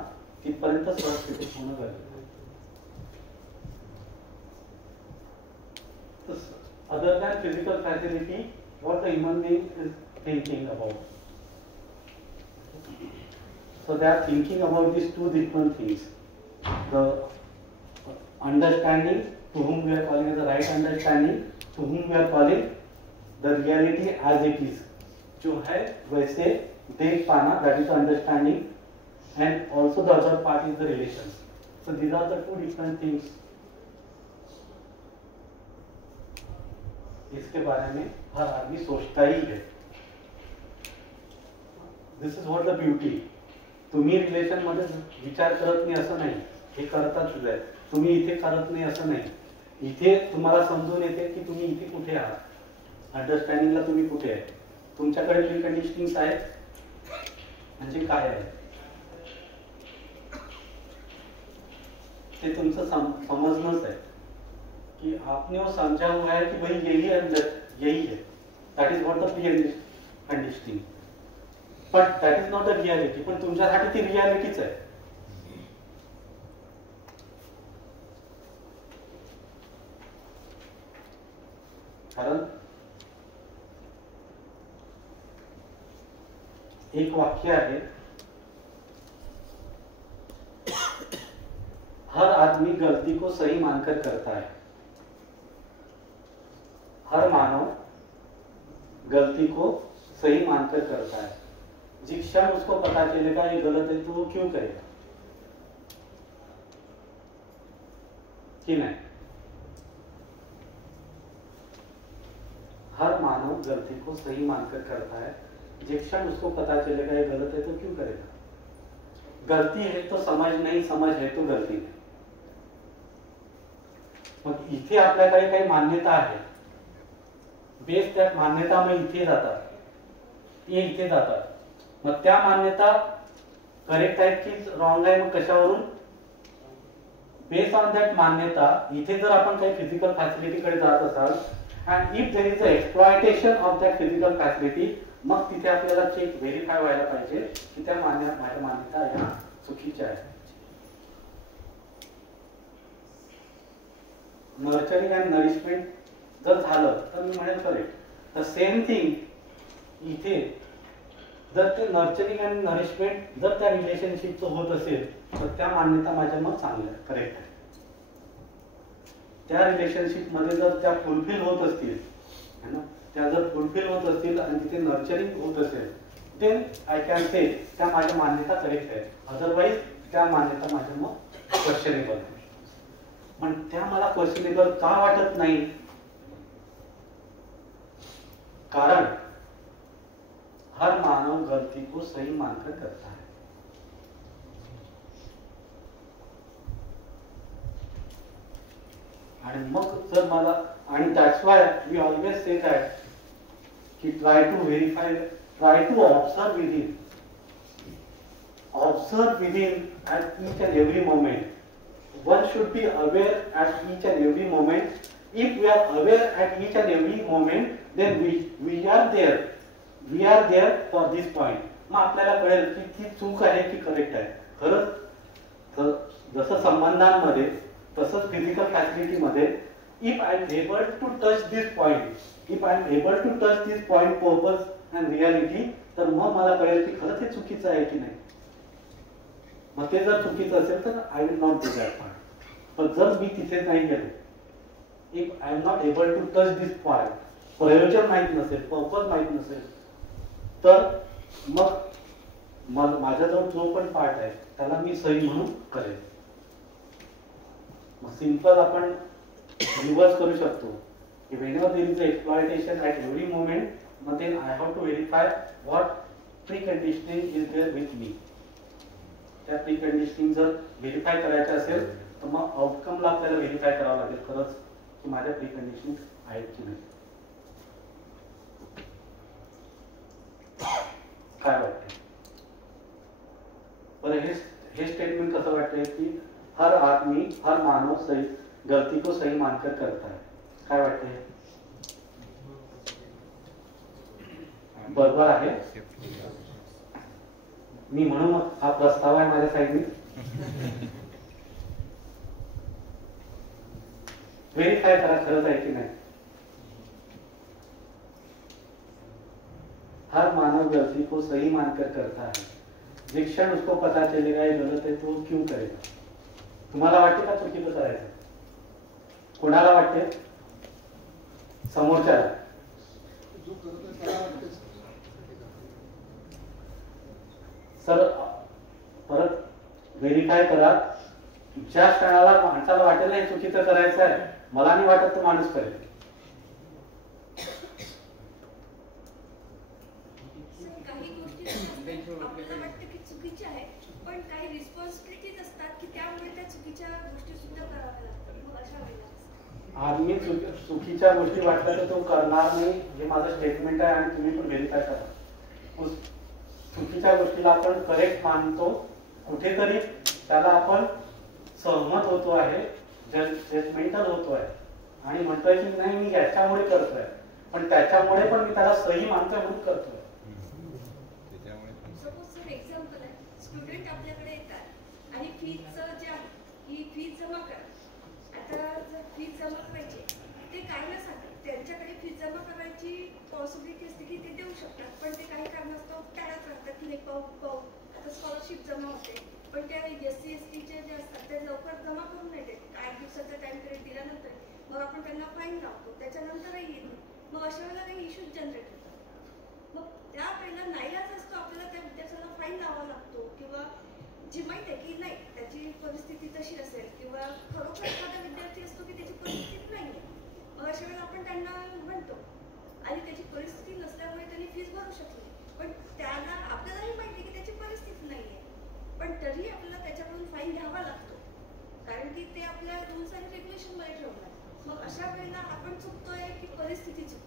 तिथपर्यंत सहस्वीकृत होणं गरजेचं आहे. Other than physical facility, what the human being is thinking about. So they are thinking about these two different things. The understanding, to whom we are calling as the right understanding, to whom we are calling the reality as it is. जो है वैसे देख पाना, that is understanding, and also the other part is the relations. So these are the two different things. इसके बारे में हर आदमी सोचता ही है. दिस इज व्हॉट द ब्युटी. तुम्ही रिलेशन मध्ये विचार करत नाही असं नाही, हे करताच आहे. तुम्ही इथे करत नाही असं नाही. इथे तुम्हाला समजून येते की तुम्ही इथे कुठे आहात, अंडरस्टँडिंगला तुम्ही कुठे आहे. तुमच्याकडे प्रीकंडिशनिंग्स आहेत म्हणजे काय आहे ते तुमचं समजणंच आहे कि आपने वो समझा हुआ है कि भाई यही अंदर यही है. That is what the preconditioning, but that is not the reality. पण तुमच्यासाठी ती रियालिटीच आहे. कारण एक वाक्य आहे, हर आदमी गलती को सही मानकर करता है. हर मानव गलती को सही मानकर करता है. जिस क्षण उसको पता चलेगा ये गलत है तो वो क्यों करेगा, कि नहीं? हर मानव गलती को सही मानकर करता है. जिस क्षण उसको पता चलेगा ये गलत है तो क्यों करेगा. गलती है तो समझ नहीं, समझ है तो गलती नहीं. मग इथे आपल्याकडे काही मान्यता आहे, बेस त्या मान्यता मग इथे जातात, ते इथे जातात. मग त्या मान्यता करेक्ट आहेत की रॉंग आहे, मग कशावरून? बेस ऑन दॅट मान्यता इथे जर आपण काही फिजिकल फॅसिलिटीकडे जात असाल and if there is a exploitation of that physical facility, मग तिथे आपल्याला चेक व्हेरीफाय व्हायला पाहिजे की त्या माझ्या मान्यता ह्या चुकीच्या आहेत. नर्चरिंग अँड नरिशमेंट जर झालं तर मी म्हणेल करेक्ट. द सेम थिंग इथे जर ते नर्चरिंग अँड नरिशमेंट जर त्या रिलेशनशिपचं होत असेल तर त्या मान्यता माझ्या मग चांगल्या करेक्ट आहे. त्या रिलेशनशिप मध्ये जर त्या फुलफिल होत असतील है ना, त्या जर फुलफिल होत असतील आणि तिथे नर्चरिंग होत असेल, देन आय कॅन से त्या माझ्या मान्यता करेक्ट आहे. अदरवाईज त्या मान्यता माझ्या मग क्वेश्चनेबल आहे. पण त्या मला क्वेश्चनेबल का वाटत नाही? कारण हर मानव गलती को सही मानकर करता है. आणि मग जर मला, आणि that's why we always say that की try to verify, try to observe within, observe within at each and every moment. One should be aware at each and every moment. If we are aware at each and every moment, then we are there for this point. मग आपल्याला कळेल की ती चूक आहे की correct आहे. खरंच जसं संबंधांमध्ये तसंच फिजिकल फॅसिलिटीमध्ये, if I am able to touch this point, if I am able to touch this point purpose and reality, तर मग मला कळेल की खरंच हे चुकीचं आहे की नाही. मग ते जर चुकीचं असेल तर I will not do that part. पण जर मी तिथे नाही गेलो, if I am not able to touch this point, प्रयोजन माहीत नसेल, पर्पज माहीत नसेल, तर मग माझ्याजवळ जो पण पार्ट आहे त्याला मी सही म्हणून करेन. मग सिंपल आपण रिव्हर्स करू शकतो की whenever there is exploitation at every moment, but then I have to verify what preconditioning is there with me. त्या प्रीकंडिशनिंग जर व्हेरीफाय करायचं असेल तर मग आउटकमला आपल्याला व्हेरीफाय करावं लागेल खरंच की माझ्या प्रीकंडिशनिंग आहेत की नाही. काय वाटतंय बरं? हे स्टेटमेंट कसं वाटतंय की हर आदमी, हर मानव सही गलती को सही मानकर करता है. काय वाटतंय? बरोबर आहे? मी म्हणून हा प्रस्ताव आहे माझ्या साईडने. व्हेरीफाय करा खरंच आहे की नाही. हर मानव गलती को सही मानकर करता है. जिस क्षण उसको पता चलेगा ये गलत है तो वो क्यों करेगा? तुम्हाला वाटते का चुकीचं करायचं? कोणाला वाटते? समोरच्याला. जो करत आहे त्याला वाटते सर परत व्हेरीफाय करा. ज्या क्षणाला माणसाला वाटेल नाही चुकीचं करायचं आहे, मला नाही वाटत तो माणूस करेल. काही गोष्टी आपल्याला वाटतं की चुकीच्या आहेत, पण काही रिस्पॉन्सिबिलिटीज असतात की त्यामुळे त्या चुकीच्या गोष्टी सुद्धा कराव्या लागतात. मग अशा वेळेला आदमी चुकीच्या गोष्टी वाटल्या तर तो करणार नाही, हे माझं स्टेटमेंट आहे. आणि तुम्ही पण व्हेरीफाय करा. चुकीच्या गोष्टीला आपण करेक्ट मानतो, कुठेतरी त्याला आपण सहमत होतो आहे, जजमेंटल होतो आहे आणि म्हणतोय की नाही मी याच्यामुळे करतोय, पण त्याच्यामुळे पण मी त्याला सही मानतोय म्हणून करतोय. सपोज सर एक्झाम्पल आहे, स्टुडंट आपल्याकडे येतात आणि फीजचं जे आहे की फीज जमा करा. आता जर फीज जमा करायची ते काय ना सांगतात, त्यांच्याकडे फीज जमा करायची पॉसिबिलिटी असते की ते देऊ शकतात, पण ते काही कारणास्तव टाळत राहतात की नाही पाहू. आता स्कॉलरशिप जमा होते, पण त्या SC STचे जे असतात ते लवकर जमा करून नाही देत. 8 दिवसाचा टाइम पिरियड दिल्यानंतर मग आपण त्यांना फाईन लावतो, त्याच्यानंतरही येत नाही. मग अशा वेळेला काही इश्यूज जनरेट होतात. मग त्या वेळेला नाईलाज असतो आपल्याला त्या विद्यार्थ्याला फाईन लावावा लागतो, किंवा जी माहिती आहे की नाही त्याची परिस्थिती तशी असेल, किंवा खरोखर एखादा विद्यार्थी असतो की त्याची परिस्थिती नाही आहे. मग अशा वेळेला आपण त्यांना म्हणतो आणि त्याची परिस्थिती नसल्यामुळे त्यांनी फीस भरू शकली, पण त्याला आपल्यालाही माहिती आहे की त्याची परिस्थिती नाही आहे, पण तरी आपल्याला त्याच्याकडून फाईन घ्यावा लागतो, कारण की ते आपल्या रूल्स आणि रेग्युलेशन मध्ये ठेवणार. मग अशा वेळेला आपण चुकतोय की परिस्थिती चुकते?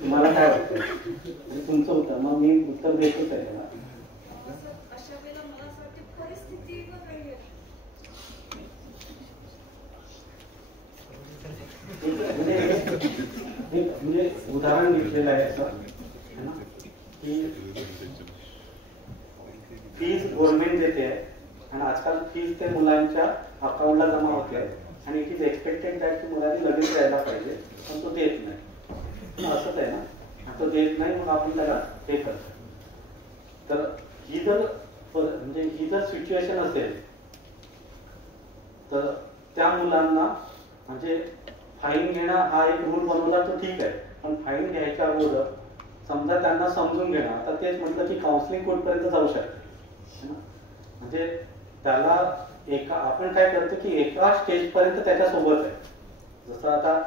तुम्हाला काय वाटतं? तुमचं होतं, मग मी उत्तर देतोच आहे त्याला. अशा वेळेला मला असं वाटतं परिस्थितीवर म्हणजे उदाहरण घेतलेलं आहे असं है ना, की फीज गव्हर्नमेंट देते आहे आणि आजकाल फीज ते मुलांच्या अकाउंटला जमा होते आहे आणि इट इज एक्सपेक्टेड दॅट की मुलांनी लगेच द्यायला पाहिजे, पण तो देत नाही. असंच आहे ना, तो देत नाही, मग आपण त्याला हे करतो. तर ही जर सिच्युएशन असेल तर त्या मुलांना म्हणजे फाईन घेणं हा एक रूल बनवला तो ठीक आहे, पण फाईन घ्यायच्या अगोदर समजा त्यांना समजून घेणं, आता तेच म्हटलं की काउन्सिलिंग कोर्टपर्यंत जाऊ शकते, म्हणजे त्याला आपण काय करतो की एका स्टेजपर्यंत त्याच्यासोबत आहे. जसं आता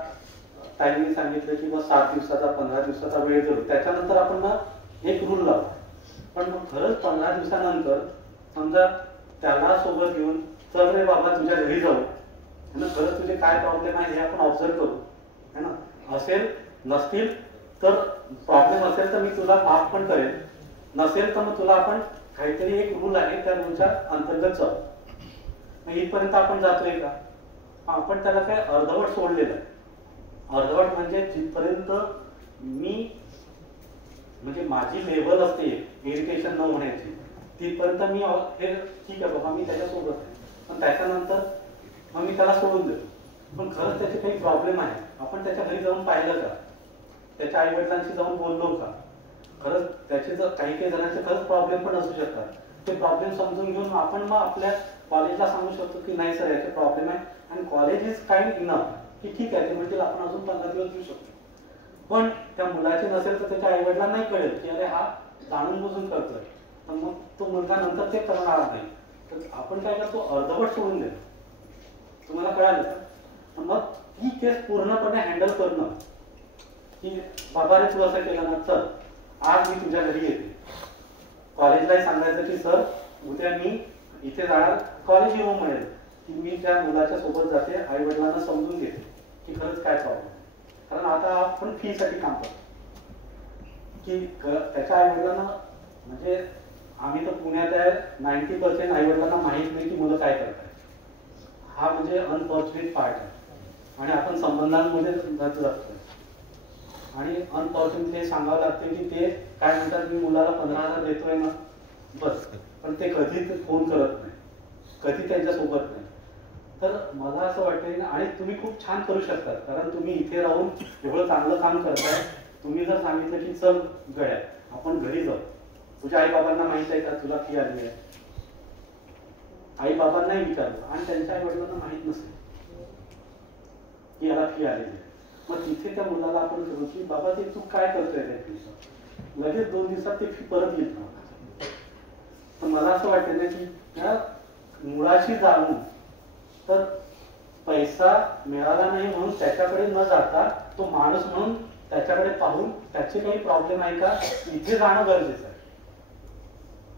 ताईंनी सांगितलं की मग 7 दिवसाचा 15 दिवसाचा वेळ देऊ, त्याच्यानंतर आपण मग एक रूल लावतो. पण मग खरंच 15 दिवसानंतर समजा त्याला सोबत घेऊन चल रे बाबा तुझ्या घरी जाऊ, है ना, खरंच तुझे काय प्रॉब्लेम आहे हे आपण ऑब्झर्व करू, है ना, असेल नसतील तर प्रॉब्लेम असेल तर मी तुला माफ पण करेन, नसेल तर मग तुला आपण काहीतरी एक रूल आहे त्या रूलच्या अंतर्गत जाऊ. मग इथपर्यंत आपण जातोय का? आपण त्याला काय अर्धवट सोडलेलं आहे. अर्धवट म्हणजे जिथपर्यंत मी म्हणजे माझी लेवल असते इरिटेशन न होण्याची तिथपर्यंत मी हे ठीक आहे बाबा मी त्याच्यासोबत आहे, पण त्याच्यानंतर मग मी त्याला सोडून देतो. पण खरंच त्याचे काही प्रॉब्लेम आहे, आपण त्याच्या घरी जाऊन पाहिलं का, त्याच्या आई वडिलांशी जाऊन बोललो का, खरंच त्याचे जर काही जणांचे खरंच प्रॉब्लेम पण असू शकतात, ते प्रॉब्लेम समजून घेऊन आपण मग आपल्या कॉलेजला सांगू शकतो की नाही सर याचे प्रॉब्लेम आहे आणि कॉलेज इज काइंड इनफ की ठीक आहे ते म्हणजे आपण अजून 15 दिवस देऊ शकतो. पण त्या मुलाचे नसेल तर त्याच्या आई वडिलांना नाही कळेल की अरे हा जाणून बुजून करतोय, पण मग तो मुलगा नंतर ते करणार नाही, तर आपण काय करतो अर्धवट सोडून देतो. तुम्हाला कळालं का? मग ही केस पूर्णपणे हँडल करणं की बाबा रे तू असं केलं ना, चल आज मी तुझ्या घरी येते, कॉलेजलाही सांगायचं की सर उद्या मी इथे जाणार, कॉलेज येऊ म्हणेल की मी त्या मुलाच्या सोबत जाते, आई वडिलांना समजून घेते की खरंच काय प्रॉब्लेम. कारण आता आपण फी साठी काम करतो की त्याच्या आई वडिलांना म्हणजे आम्ही तर पुण्यात आहे, 90% आई वडिलांना माहित नाही की मुलं काय करतात. हा म्हणजे अनफॉर्च्युनेट पार्ट आहे आणि आपण संबंधांमध्ये जातोय आणि अनफॉर्च्युनेट हे सांगावं लागतं की ते काय म्हणतात मी मुलाला 15,000 देतोय ना बस, पण ते कधीच फोन करत नाही, कधी त्यांच्यासोबत नाही. तर मला असं वाटतं आणि तुम्ही खूप छान करू शकतात कारण तुम्ही इथे राहून एवढं चांगलं काम करताय. तुम्ही जर सांगितलं की चल गड्या आपण घरी जाऊ, तुझ्या आई बाबांना माहित आहे का तुला फी आली आहे, आई बाबांनाही विचारलं आणि त्यांच्या आई वडिलांना माहित नसेल की याला फी आलेली आहे, मग तिथे त्या मुलाला आपण करू की बाबा ते तू काय करतोय त्या फीचं, लगेच 2 दिवसात ते फी परत येईल ना. तर मला असं वाटतं ना की त्या मुळाशी जाऊन तर पैसा मिळाला नाही म्हणून त्याच्याकडे न जाता तो माणूस म्हणून त्याच्याकडे पाहून त्याचे काही प्रॉब्लेम आहे का इथे जाणं गरजेचं आहे.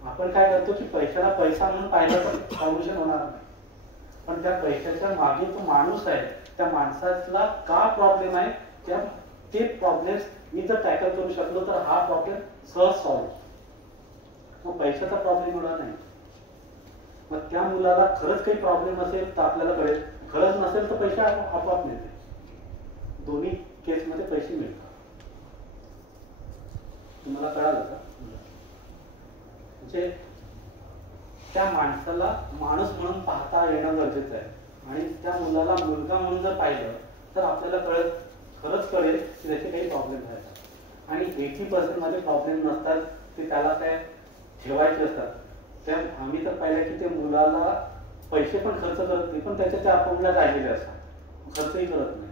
आपण काय करतो की पैशाला पैसा म्हणून पाहिलं तर सोल्युशन होणार नाही, पण त्या पैशाच्या मागे तो माणूस आहे, त्या माणसाला का प्रॉब्लेम आहे त्या ते प्रॉब्लेम्स मी जर टॅकल करू शकलो तर हा प्रॉब्लेम सहज सॉल्व्ह. मग पैशाचा प्रॉब्लेम एवढा नाही. मग त्या मुलाला खरंच काही प्रॉब्लेम असेल तर आपल्याला कळेल, खरंच नसेल तर पैसे आपोआप मिळते. दोन्ही केसमध्ये पैसे मिळतात. तुम्हाला कळालं का? म्हणजे त्या माणसाला माणूस म्हणून पाहता येणं गरजेचं आहे आणि त्या मुलाला मुलगा म्हणून जर पाहिलं तर आपल्याला खरंच कळेल की त्याचे काही प्रॉब्लेम आहेत आणि 80% मध्ये प्रॉब्लेम नसतात, ते त्याला काय ठेवायचे असतात. त्या आम्ही तर पाहिलं की ते मुलाला पैसे पण खर्च करत नाही, पण त्याच्या त्या अकाउंटला राहिलेले असतात, खर्चही करत नाही.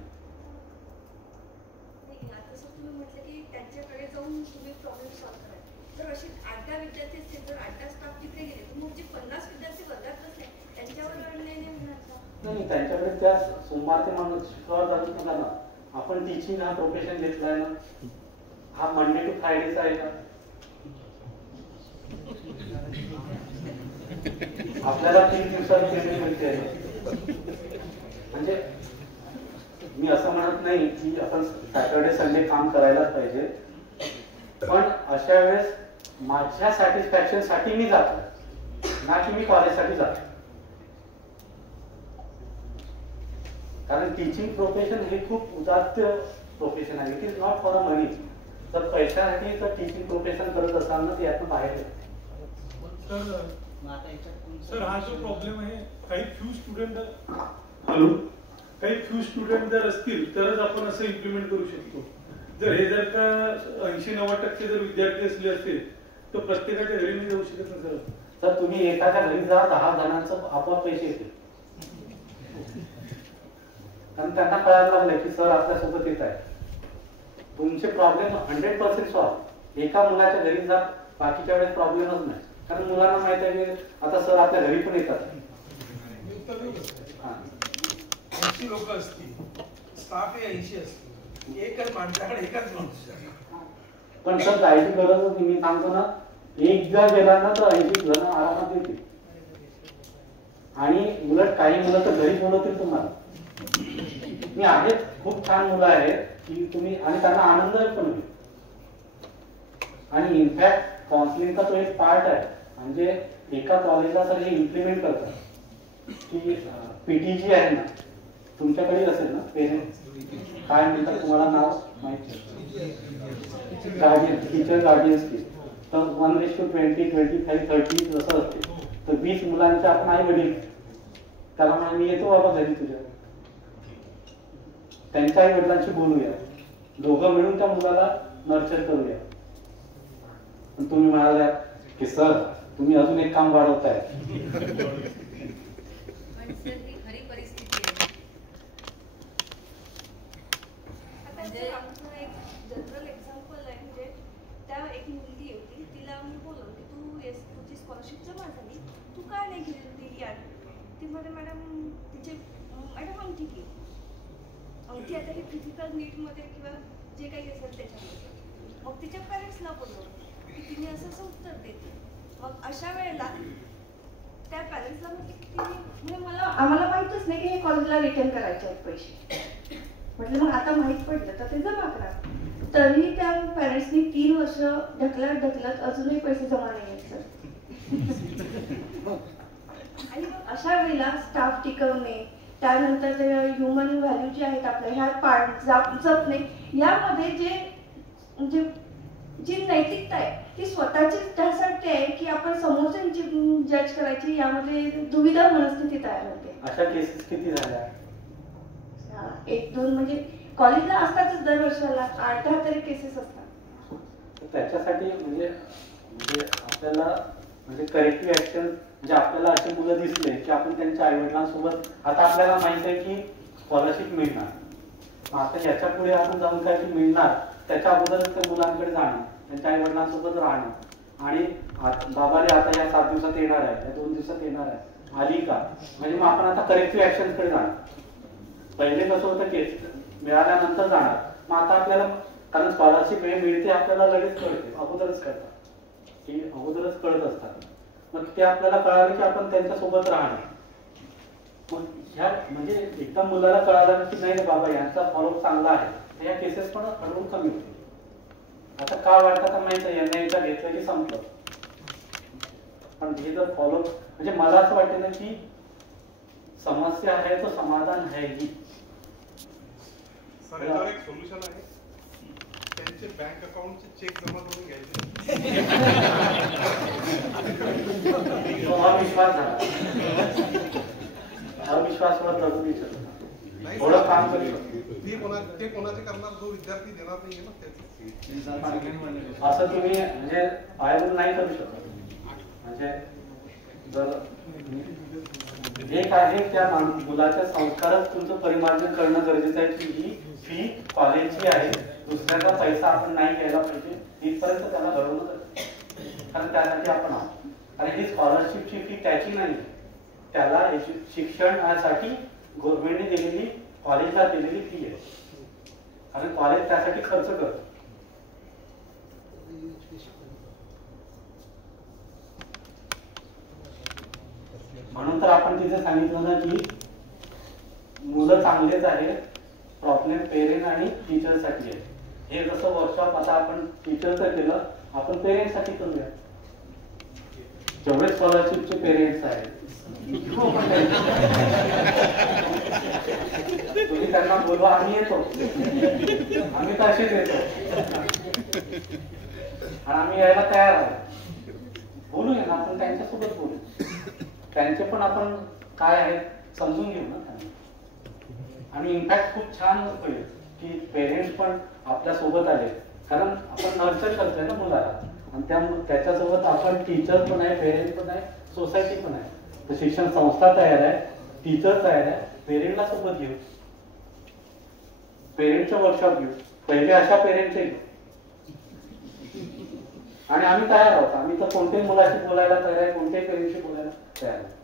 तसं तुम्ही म्हटलं की त्यांच्याकडे जाऊन तुम्ही प्रॉब्लेम सॉल्व्ह करा. जर असे 8-10 विद्यार्थी असतील, जर 8-10 स्टाफ तिकडे गेले तर मग जे 50 विद्यार्थी वर्गात बसले त्यांच्यावर अन्याय नाही होणार का? नाही, त्यांच्याकडे त्या सोमवार ते शुक्रवार जाऊन तुम्हाला ना आपण टीचिंग हा प्रोफेशन घेतलाय ना, हा मंडे टू फ्रायडेचा आहे का? आपल्याला 3 दिवसात पेमेंट मिळते. म्हणजे मी असं म्हणत नाही की आपण सॅटर्डे संडे काम करायलाच पाहिजे, पण अशा वेळेस माझ्या सॅटिस्फॅक्शन साठी मी जातो ना की मी कॉलेजसाठी जातो. कारण टीचिंग प्रोफेशन हे खूप उदात्त प्रोफेशन आहे. It is not for a money. तर पैशासाठी जर टीचिंग प्रोफेशन करत असाल ना, ते यातून बाहेर येते. सर हा जो प्रॉब्लेम आहे, काही फ्यू स्टुडंट जर असतील तरच आपण असं इम्प्लिमेंट करू शकतो. जर का 80-90% जर विद्यार्थी असले असतील तर प्रत्येकाच्या घरी मी जाऊ शकत नाही सर. तर तुम्ही एखाद्या घरी जा, 10 जणांचं आपोआप पैसे येतील. त्यांना कळायला लागलं की सर आपल्यासोबत येत आहे, तुमचे प्रॉब्लेम 100% सॉल्व. एका मुलाच्या घरी जा, बाकीच्या वेळेस प्रॉब्लेमच नाही, कारण मुलांना माहित आहे की आता सर आपल्या घरी पण येतात. 80 लोक असतील, स्टाफ 80 असतील, एकच माणसाकडे एकच माणूस. पण सर जायची गरजच नाही. मी सांगतो ना, एकदा गेला ना तर 80 जण आरामात येतील. आणि उलट काही मुलं तर घरी बोलवतील तुम्हाला. मी आहेत, खूप छान मुलं आहेत की तुम्ही, आणि त्यांना आनंद पण होईल. आणि इनफॅक्ट काउन्सिलिंगचा तो एक पार्ट आहे. म्हणजे एका कॉलेजला तर हे इम्प्लिमेंट करतात की पीटीजी आहे ना, तुमच्याकडे असेल ना, पेरेंट्स काय म्हणतात तुम्हाला नाव माहिती, गार्डियन, टीचर गार्डियन स्कीम. तर 1:20, 25, 30 जसं असते, तर 20 मुलांचे आपण आई वडील, त्याला मी येतो बाबा घरी तुझ्या, त्यांच्या आई वडिलांशी बोलूया, दोघं मिळून त्या मुलाला नर्चर करूया. पण तुम्ही म्हणाला की सर तुम्ही अजून एक काम वाढवताय. खरी परिस्थिती आहे. म्हणजे आमचं एक जनरल एक्झाम्पल आहे. म्हणजे त्या एक मुलगी होती, तिला मी बोलवलं की तुझी स्कॉलरशिप जमा झाली, तू काय नाही दिली यार. ती म्हणे मॅडम, तिचे मॅडम आमची की आमची आता हे फिजिकल नीटमध्ये किंवा जे काही असेल त्याच्यामध्ये, मग तिच्या पॅरेंट्सला बोलवलं की तिने असं उत्तर देते. मग अशा वेळेला त्या पॅरेंट्सला म्हणजे आम्हाला माहितच नाही की हे कॉलेजला रिटर्न करायचे आहेत पैसे. म्हटलं मग आता माहित पडलं तर ते जमा करा. तरीही त्या पॅरेंट्सनी 3 वर्ष ढकलत अजूनही पैसे जमा नाही आहेत सर. आणि मग अशा वेळेला स्टाफ टिकवणे, त्यानंतर ते ह्युमन व्हॅल्यू जे आहेत आपल्या ह्या पार्ट जपणे, यामध्ये जे म्हणजे जी नैतिकता आहे ती स्वतःची त्यासाठी आहे की आपण समोरच्यांची जज करायची, यामध्ये दुविधा मनस्थिती तयार होते. अशा केसेस किती झाल्या? 1-2 म्हणजे कॉलेजला असतातच दरवर्षाला 8-10 तरी केसेस असतात. त्याच्यासाठी म्हणजे आपल्याला म्हणजे करेक्टिव्ह ऍक्शन, म्हणजे आपल्याला अशी मुलं दिसले की आपण त्यांच्या आईवडिलांसोबत, आता आपल्याला माहित आहे की स्कॉलरशिप मिळणार, मग आता याच्या पुढे आपण जाऊन काय की मिळणार, त्याच्या अगोदर त्या मुलांकडे जाणं, त्यांच्या आई वडिलांसोबत राहणं, आणि बाबा रे आता या 7 दिवसात येणार आहे, या 2 दिवसात येणार आहे, आली का, म्हणजे मग आपण आता करेक्टिव्ह ऍक्शन कडे जाणार. पहिले कसं होतं की मिळाल्यानंतर जाणार, मग आता आपल्याला, कारण स्कॉलरशिप हे मिळते आपल्याला लगेच कळते, अगोदरच कळतात की अगोदरच कळत असतात. मग ते आपल्याला कळालं की आपण त्यांच्यासोबत राहणार. मग ह्या म्हणजे एकदम मुलाला कळालं की नाही बाबा यांचा फॉलोअप चांगला आहे, ह्या केसेस पण हळूहळू कमी होते. आता का वाटतं का माहिती आहे, यांना एकदा घेतलं की संपलं. पण हे जर फॉलो, म्हणजे मला असं वाटतं ना की समस्या आहे तो समाधान आहे ही. सर यावर एक सोल्युशन आहे, त्यांचे बँक अकाउंटचे चेक जमा करून घ्यायचे. अविश्वास झाला, अविश्वासवर जगू नाही शकत. थोडं काम करू शकतो. ते कोणाचे करणार, जो विद्यार्थी देणार नाहीये ना त्याचे. असं तुम्ही म्हणजे पायाभूत नाही करू शकत. म्हणजे जर एक आहे त्या मुलाच्या संस्कारात तुमचं परिमार्जन करणं गरजेचं आहे की ही फी कॉलेजची आहे, दुसऱ्याचा पैसा आपण नाही घ्यायला पाहिजे, इथपर्यंत त्याला घडवणं गरजेचं, कारण त्यासाठी आपण आहोत. आणि ही स्कॉलरशिपची फी त्याची नाही, त्याला शिक्षणासाठी गव्हर्नमेंटने दिलेली, कॉलेजला दिलेली फी आहे, कारण कॉलेज त्यासाठी खर्च करतो. म्हणून तर आपण तिथे सांगितलं ना की मुलं चांगलेच आहे, प्रॉब्लेम पेरेंट आणि टीचर साठी आहे. हे जसं वर्कशॉप आता आपण टीचरचं केलं, आपण पेरेंट साठी करूया. जेवढे स्कॉलरशिपचे पेरेंट्स आहेत तुम्ही त्यांना बोलवा, आम्ही येतो, आम्ही तसेच येतो आणि आम्ही यायला तयार आहोत. बोलूया ना आपण, त्यांच्यासोबत बोलू, त्यांचे पण आपण काय आहेत समजून घेऊ ना त्यांना. आणि इम्पॅक्ट खूप छान होईल की पेरेंट्स पण आपल्या सोबत आले, कारण आपण नर्चर करतोय ना मुलाला, आणि त्याच्यासोबत आपण टीचर पण आहे, पेरेंट पण आहे, सोसायटी पण आहे. तर शिक्षण संस्था तयार आहे, टीचर तयार आहे, पेरेंटला सोबत घेऊ. पेरेंटचं वर्कशॉप घेऊ, पहिले अशा पेरेंटचे घेऊ आणि आम्ही तयार आहोत. आम्ही तर कोणत्याही मुलाशी बोलायला तयार आहे, कोणत्याही पेरेंटशी बोलायला तयार आहे.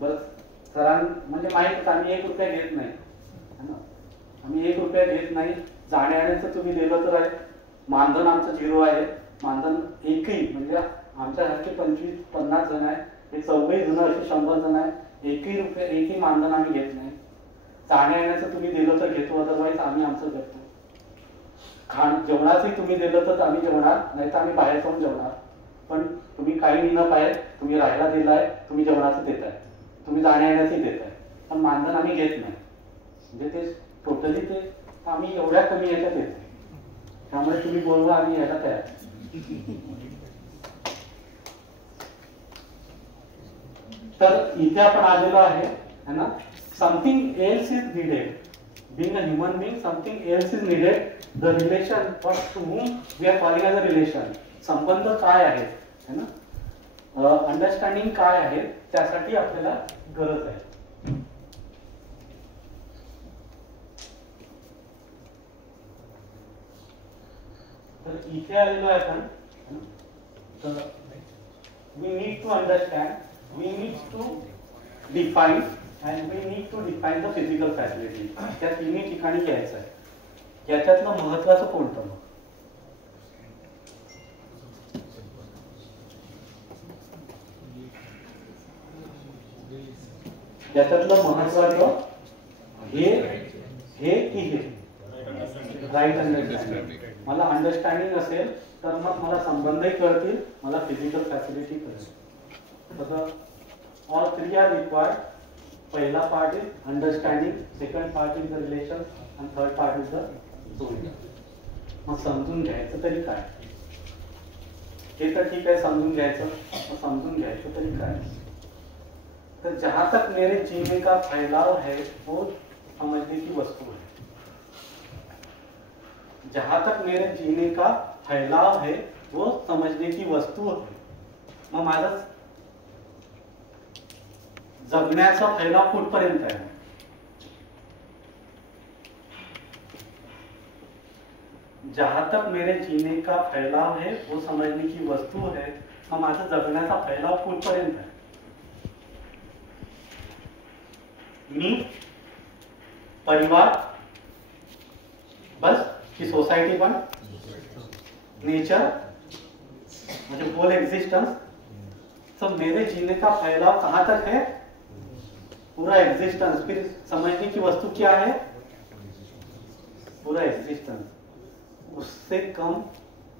बरं सरां म्हणजे माहीत आम्ही 1 रुपया घेत नाही, आम्ही 1 रुपया घेत नाही. जाण्याचं तुम्ही दिलं तर आहे, मानधन आमचं 0 आहे. मानधन एकही म्हणजे आमच्यासारखे 25-50 जण आहे, हे 4 जण असे 100 जण आहे, एकही मानधन आम्ही घेत नाही. जाण्याचं तुम्ही दिलं तर घेतो, अदरवाईज आम्ही आमचं करतो. जेवणाचंही तुम्ही दिलं तर आम्ही जेवणार, नाही तर आम्ही बाहेर जाऊन जेवणार. पण तुम्ही काही न पाहिजे, तुम्ही राहायला दिलाय, तुम्ही जेवणाचं देताय, तुम्ही जाण्याचंही देताय, पण मानधन आम्ही घेत नाही. म्हणजे ते टोटली ते आम्ही एवढ्या कमी याच्यात येतो. त्यामुळे तुम्ही बोलवा, आम्ही यायला तयार. तर इथे आपण आलेलो आहे ना, something else is needed. Being a human being, something else is needed. The relation, what to whom we are calling as a relation. संबंध काय आहे, है ना, अंडरस्टँडिंग काय आहे, त्यासाठी आपल्याला गरज आहे. तर इथे आलेलो आहे आपण. तर we need to understand, we need to define and we need to define the physical facility. त्या तिन्ही ठिकाणी घ्यायचं आहे. याच्यातलं महत्वाचं कोणतं मग? याच्यातलं महत्वाचं हे की हे राईट अंडरस्टँडिंग. मला अंडरस्टँडिंग असेल तर मग मला संबंधही कळतील, मला फिजिकल फॅसिलिटी कळेल. तसं ऑल 3 आर रिक्वायर्ड. पहिला part is understanding, second part is the relation आणि third part is the zone. मग समजून घ्यायचं तरी काय? हे तर ठीक आहे, समजून घ्यायचं, मग समजून घ्यायचं तरी काय? तर जहां तक मेरे जीने का फैलाव है वो समझने की वस्तु है. जहां तक मेरे जीने का फैलाव है वो समझने की वस्तू है. मग माझं जगण्याचा फैलाव कुठपर्यंत आहे? जहां तक मेरे जीने का फैलाव है वो समझने की वस्तू है. मग माझा जगण्याचा फैलाव कुठपर्यंत आहे? मी, परिवार, बस की सोसाइटी पण, नेचर म्हणजे होल एग्जिस्टेंस. तो मेरे जीने का फैलाव कहां तक है? पूरा एग्जिस्टेंस. फिर समझने की वस्तु क्या है? पूरा एग्जिस्टेंस. उससे कम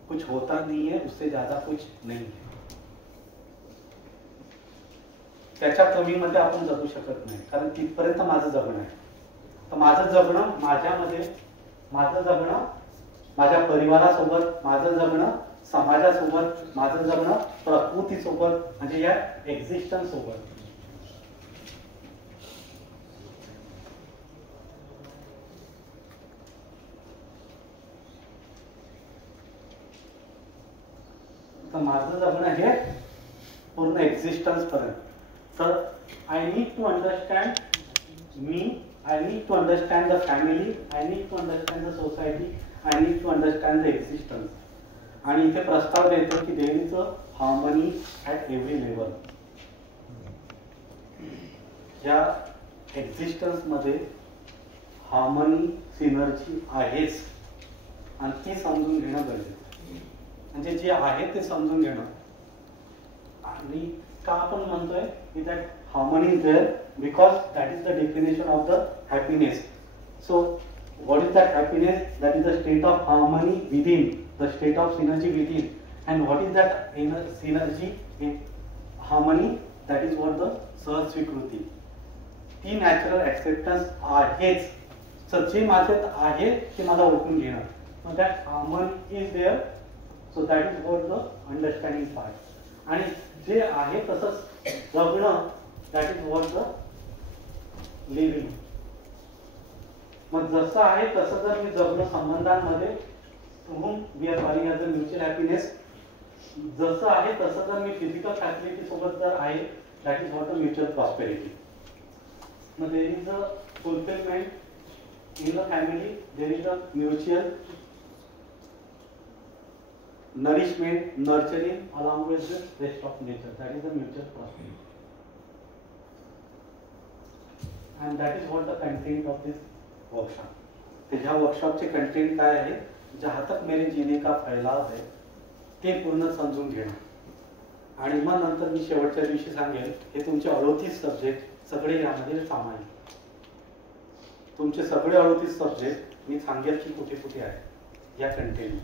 कुछ होता नहीं है, उससे ज्यादा कुछ नहीं है. त्याच्या कमीमध्ये आपण जगू शकत नाही, कारण तिथपर्यंत माझं जगणं आहे. तर माझं जगणं माझ्यामध्ये, माझं जगणं माझ्या परिवारासोबत, माझं जगणं समाजासोबत, माझं जगणं प्रकृतीसोबत, म्हणजे या एक्झिस्टन्स सोबत. तर माझं जगणं हे पूर्ण एक्झिस्टन्स पर्यंत. तर I need to understand me, I need to understand the family, I need to understand the society, I need to understand the existence. आणि इथे प्रस्ताव देतो की there is a harmony at every level. या existence मध्ये harmony, synergy आहेच आणि ती समजून घेणं गरजेचं. म्हणजे जे आहे ते समजून घेणं. आणि का आपण म्हणतोय की that harmony is there? Because that is the definition of the happiness. So what is that happiness? That is the state of harmony within, the state of synergy within. And what is that synergy in harmony? That is what the सहज स्वीकृती. ती natural acceptance आहेच. जे माझ्यात आहे ते मला ओळखून घेणं. मग that harmony is there. So that is what the understanding part. आणि जे आहे तसंच जगणं, that is what the living. मग जसं आहे तसं जर मी जगणं संबंधांमध्ये, whom we are calling as a mutual happiness, जसं आहे तसं जर मी फिजिकल फॅसिलिटी सोबत जर आहे, that is what a mutual prosperity. मग there is a fulfilment in a family there is a mutual nourishment, nurturing along with the rest of nature. That is the mutual prosperity. And that is what the content of this workshop. ह्या वर्कशॉपचे content काय आहे, जहाँ तक मेरे जीने का फैलाव है ते पूर्ण समजून घेणं. आणि मग नंतर मी शेवटच्या दिवशी सांगेल हे तुमचे 38 सब्जेक्ट सगळे यामध्ये सामायिक. तुमचे सगळे 38 सब्जेक्ट मी सांगेल की कुठे कुठे आहे या कंटेंट.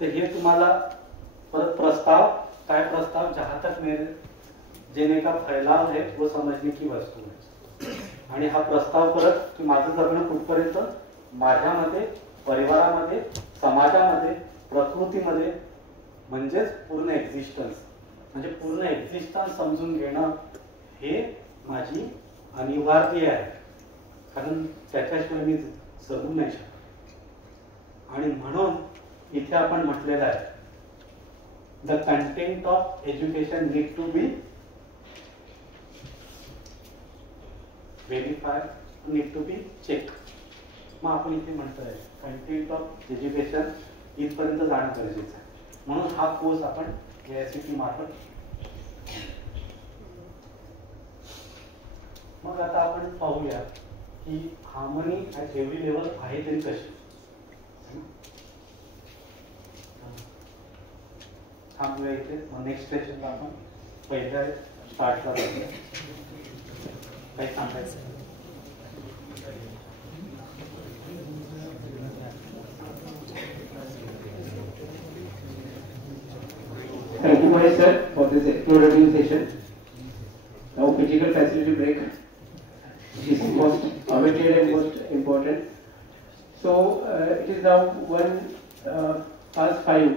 तर हे तुम्हाला परत प्रस्ताव काय, प्रस्ताव जहाँ तक मेरे जीने का फैलाव है वो समजने की वस्तू है. आणि हा प्रस्ताव परत की माझं जगणं कुठपर्यंत, माझ्यामध्ये, परिवारामध्ये, समाजामध्ये, प्रकृतीमध्ये, म्हणजेच पूर्ण एक्झिस्टन्स, म्हणजे पूर्ण एक्झिस्टन्स समजून घेणं हे माझी अनिवार्य आहे. कारण त्याच्याशिवाय मी जगू नाही शकत. आणि म्हणून इथे आपण म्हटलेलं आहे the content of education need to be verify, need to be check. मग आपण इथे म्हणतोय कंटेंट ऑफ एज्युकेशन इथपर्यंत जाणं गरजेचं आहे. म्हणून हा कोर्स आपण AICTE मार्फत. मग आता आपण पाहूया की हार्मनी ॲट एव्हरी लेवल आहे तरी कशी. थांबूया इथे. मग नेक्स्ट सेशनला आपण पहिल्या स्टार्टला जाऊया. काही सांगायचं. Thank you, Mahesh sir, for this exploratory session. Now, physical facility break, which is most awaited and most important. So, it is now 1:05.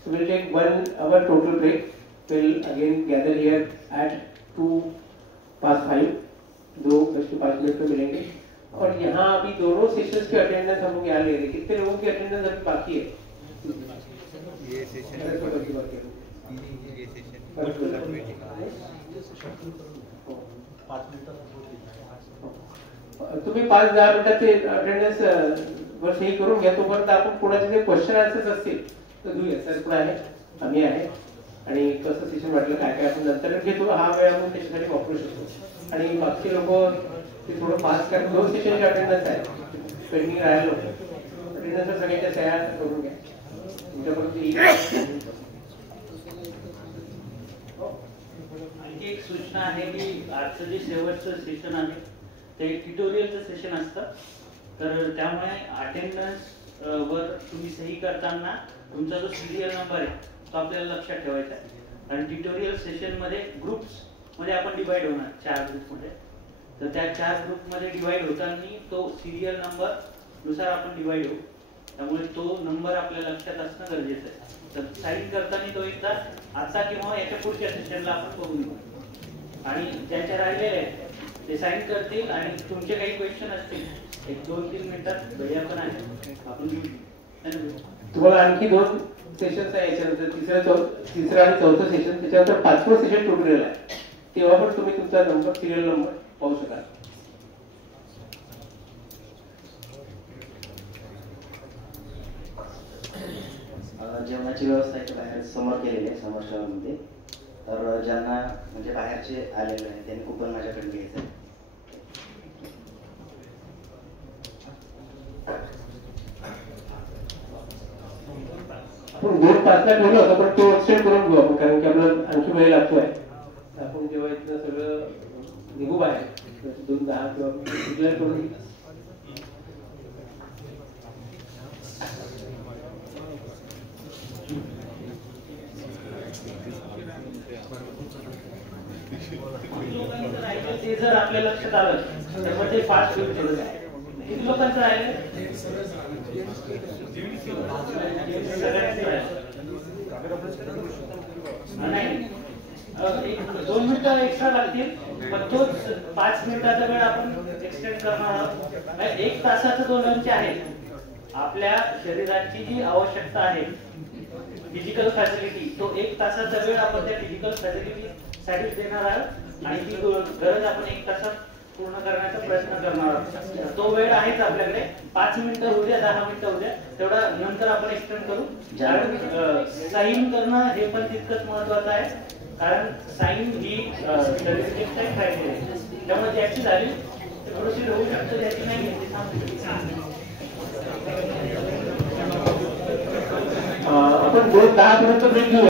So, we'll take 1 hour total break. We'll again gather here at 2:05. 2 to 5 minute में मिलेंगे. और यहाँ अभी दोनों sessions के attendance हम लोग यहाँ ले रहे हैं. कितने लोगों की अटेंडेंस अभी बाकी है? ये सेशन तुम्ही 5-10 मिनिटाचे अटेंडन्स वर सही करून घ्या. तोपर्यंत आपण कोणाचे जे क्वेश्चन आन्सर्स असतील तर घेऊया. सर पण आहे, आम्ही आहे, आणि कसं सेशन वाटलं काय काय आपण नंतर घेतो. हा वेळ आपण त्याच्यासाठी वापरू शकतो. आणि बाकी लोक ते थोडं फास्ट करा. 2 सेशनचे अटेंडन्स आहे पेंडिंग राहिलं लोक. अटेंडन्सवर सगळ्यांच्या सह्या करून घ्या. तुमच्यापर्यंत आणखी एक सूचना आहे की आजचं जे शेवटचं सेशन आहे ते ट्युटोरियलचं सेशन असतं. तर त्यामुळे अटेंडन्स वर तुम्ही सही करताना तुमचा जो सिरियल नंबर आहे तो आपल्याला लक्षात ठेवायचा आहे. कारण ट्युटोरियल सेशनमध्ये ग्रुप्स मध्ये आपण डिवाइड होणार 4 ग्रुपमध्ये. तर त्या 4 ग्रुपमध्ये डिवाइड होताना तो सिरियल नंबर नुसार आपण डिवाइड होऊ. त्यामुळे तो नंबर आपल्या लक्षात असणं गरजेचं आहे. तर साईन करताना तो एकदा आजचा किंवा याच्या पुढच्या सेशनला आपण बघून घेऊ. आणि ज्यांच्या राहिलेले आहेत ते साईन करतील. आणि तुमचे काही क्वेश्चन असतील 1-2-3 मिनिटात भैया पण आहे आपण घेऊ. तुम्हाला आणखी 2 सेशन्स आहे याच्यानंतर. तिसरं आणि चौथं सेशन, त्याच्यानंतर 5वं सेशन ट्युटोरियल आहे. तेव्हा पण तुम्ही तुमचा नंबर, सिरियल नंबर पाहू शकाल. जेवणाची व्यवस्था इथे बाहेर समोर केलेली आहे समोरच्यामध्ये. तर ज्यांना म्हणजे बाहेरचे आलेले आहे त्यांनी कुपन माझ्याकडे घ्यायचं आहे. आपण 2:05ला ठेवलं होतं पण तो एक्सटेंड करून घेऊ आपण, कारण की आपल्याला आणखी वेळ लागतोय. आपण जेव्हा इथलं सगळं निघू बाहेर 2:10 किंवा डिक्लेअर करून ते जर आपल्या लक्षात आलं तर मग ते फास्ट होईल. किती लोकांचं राहिलं? नाही, 2 मिनिटं एक्स्ट्रा लागतील. पण तोच 5 मिनिटाचा वेळ आपण एक्सटेंड करणार आहोत. 1 तासाचं 2 लंच आहे. आपल्या शरीराची जी आवश्यकता आहे फिजिकल फॅसिलिटी, तो 1 तासाचा वेळ आपण त्या फिजिकल फॅसिलिटी साठी देणार आहोत. आणि ती गरज आपण 1 तासात पूर्ण करण्याचा प्रयत्न करणार आहोत. तो वेळ आहेच आपल्याकडे. 5 मिनिटं होऊ द्या, 10 मिनिटं होऊ द्या, तेवढा नंतर आपण एक्सटेंड करू. कारण साईन करणं हे पण तितकंच महत्वाचं आहे. कारण साईन ही त्यामुळे ज्याची झाली ते प्रोसीड होऊ शकतं, ज्याची नाही ते थांबू. आपण 10 पर्यंत ब्रेक घेऊ.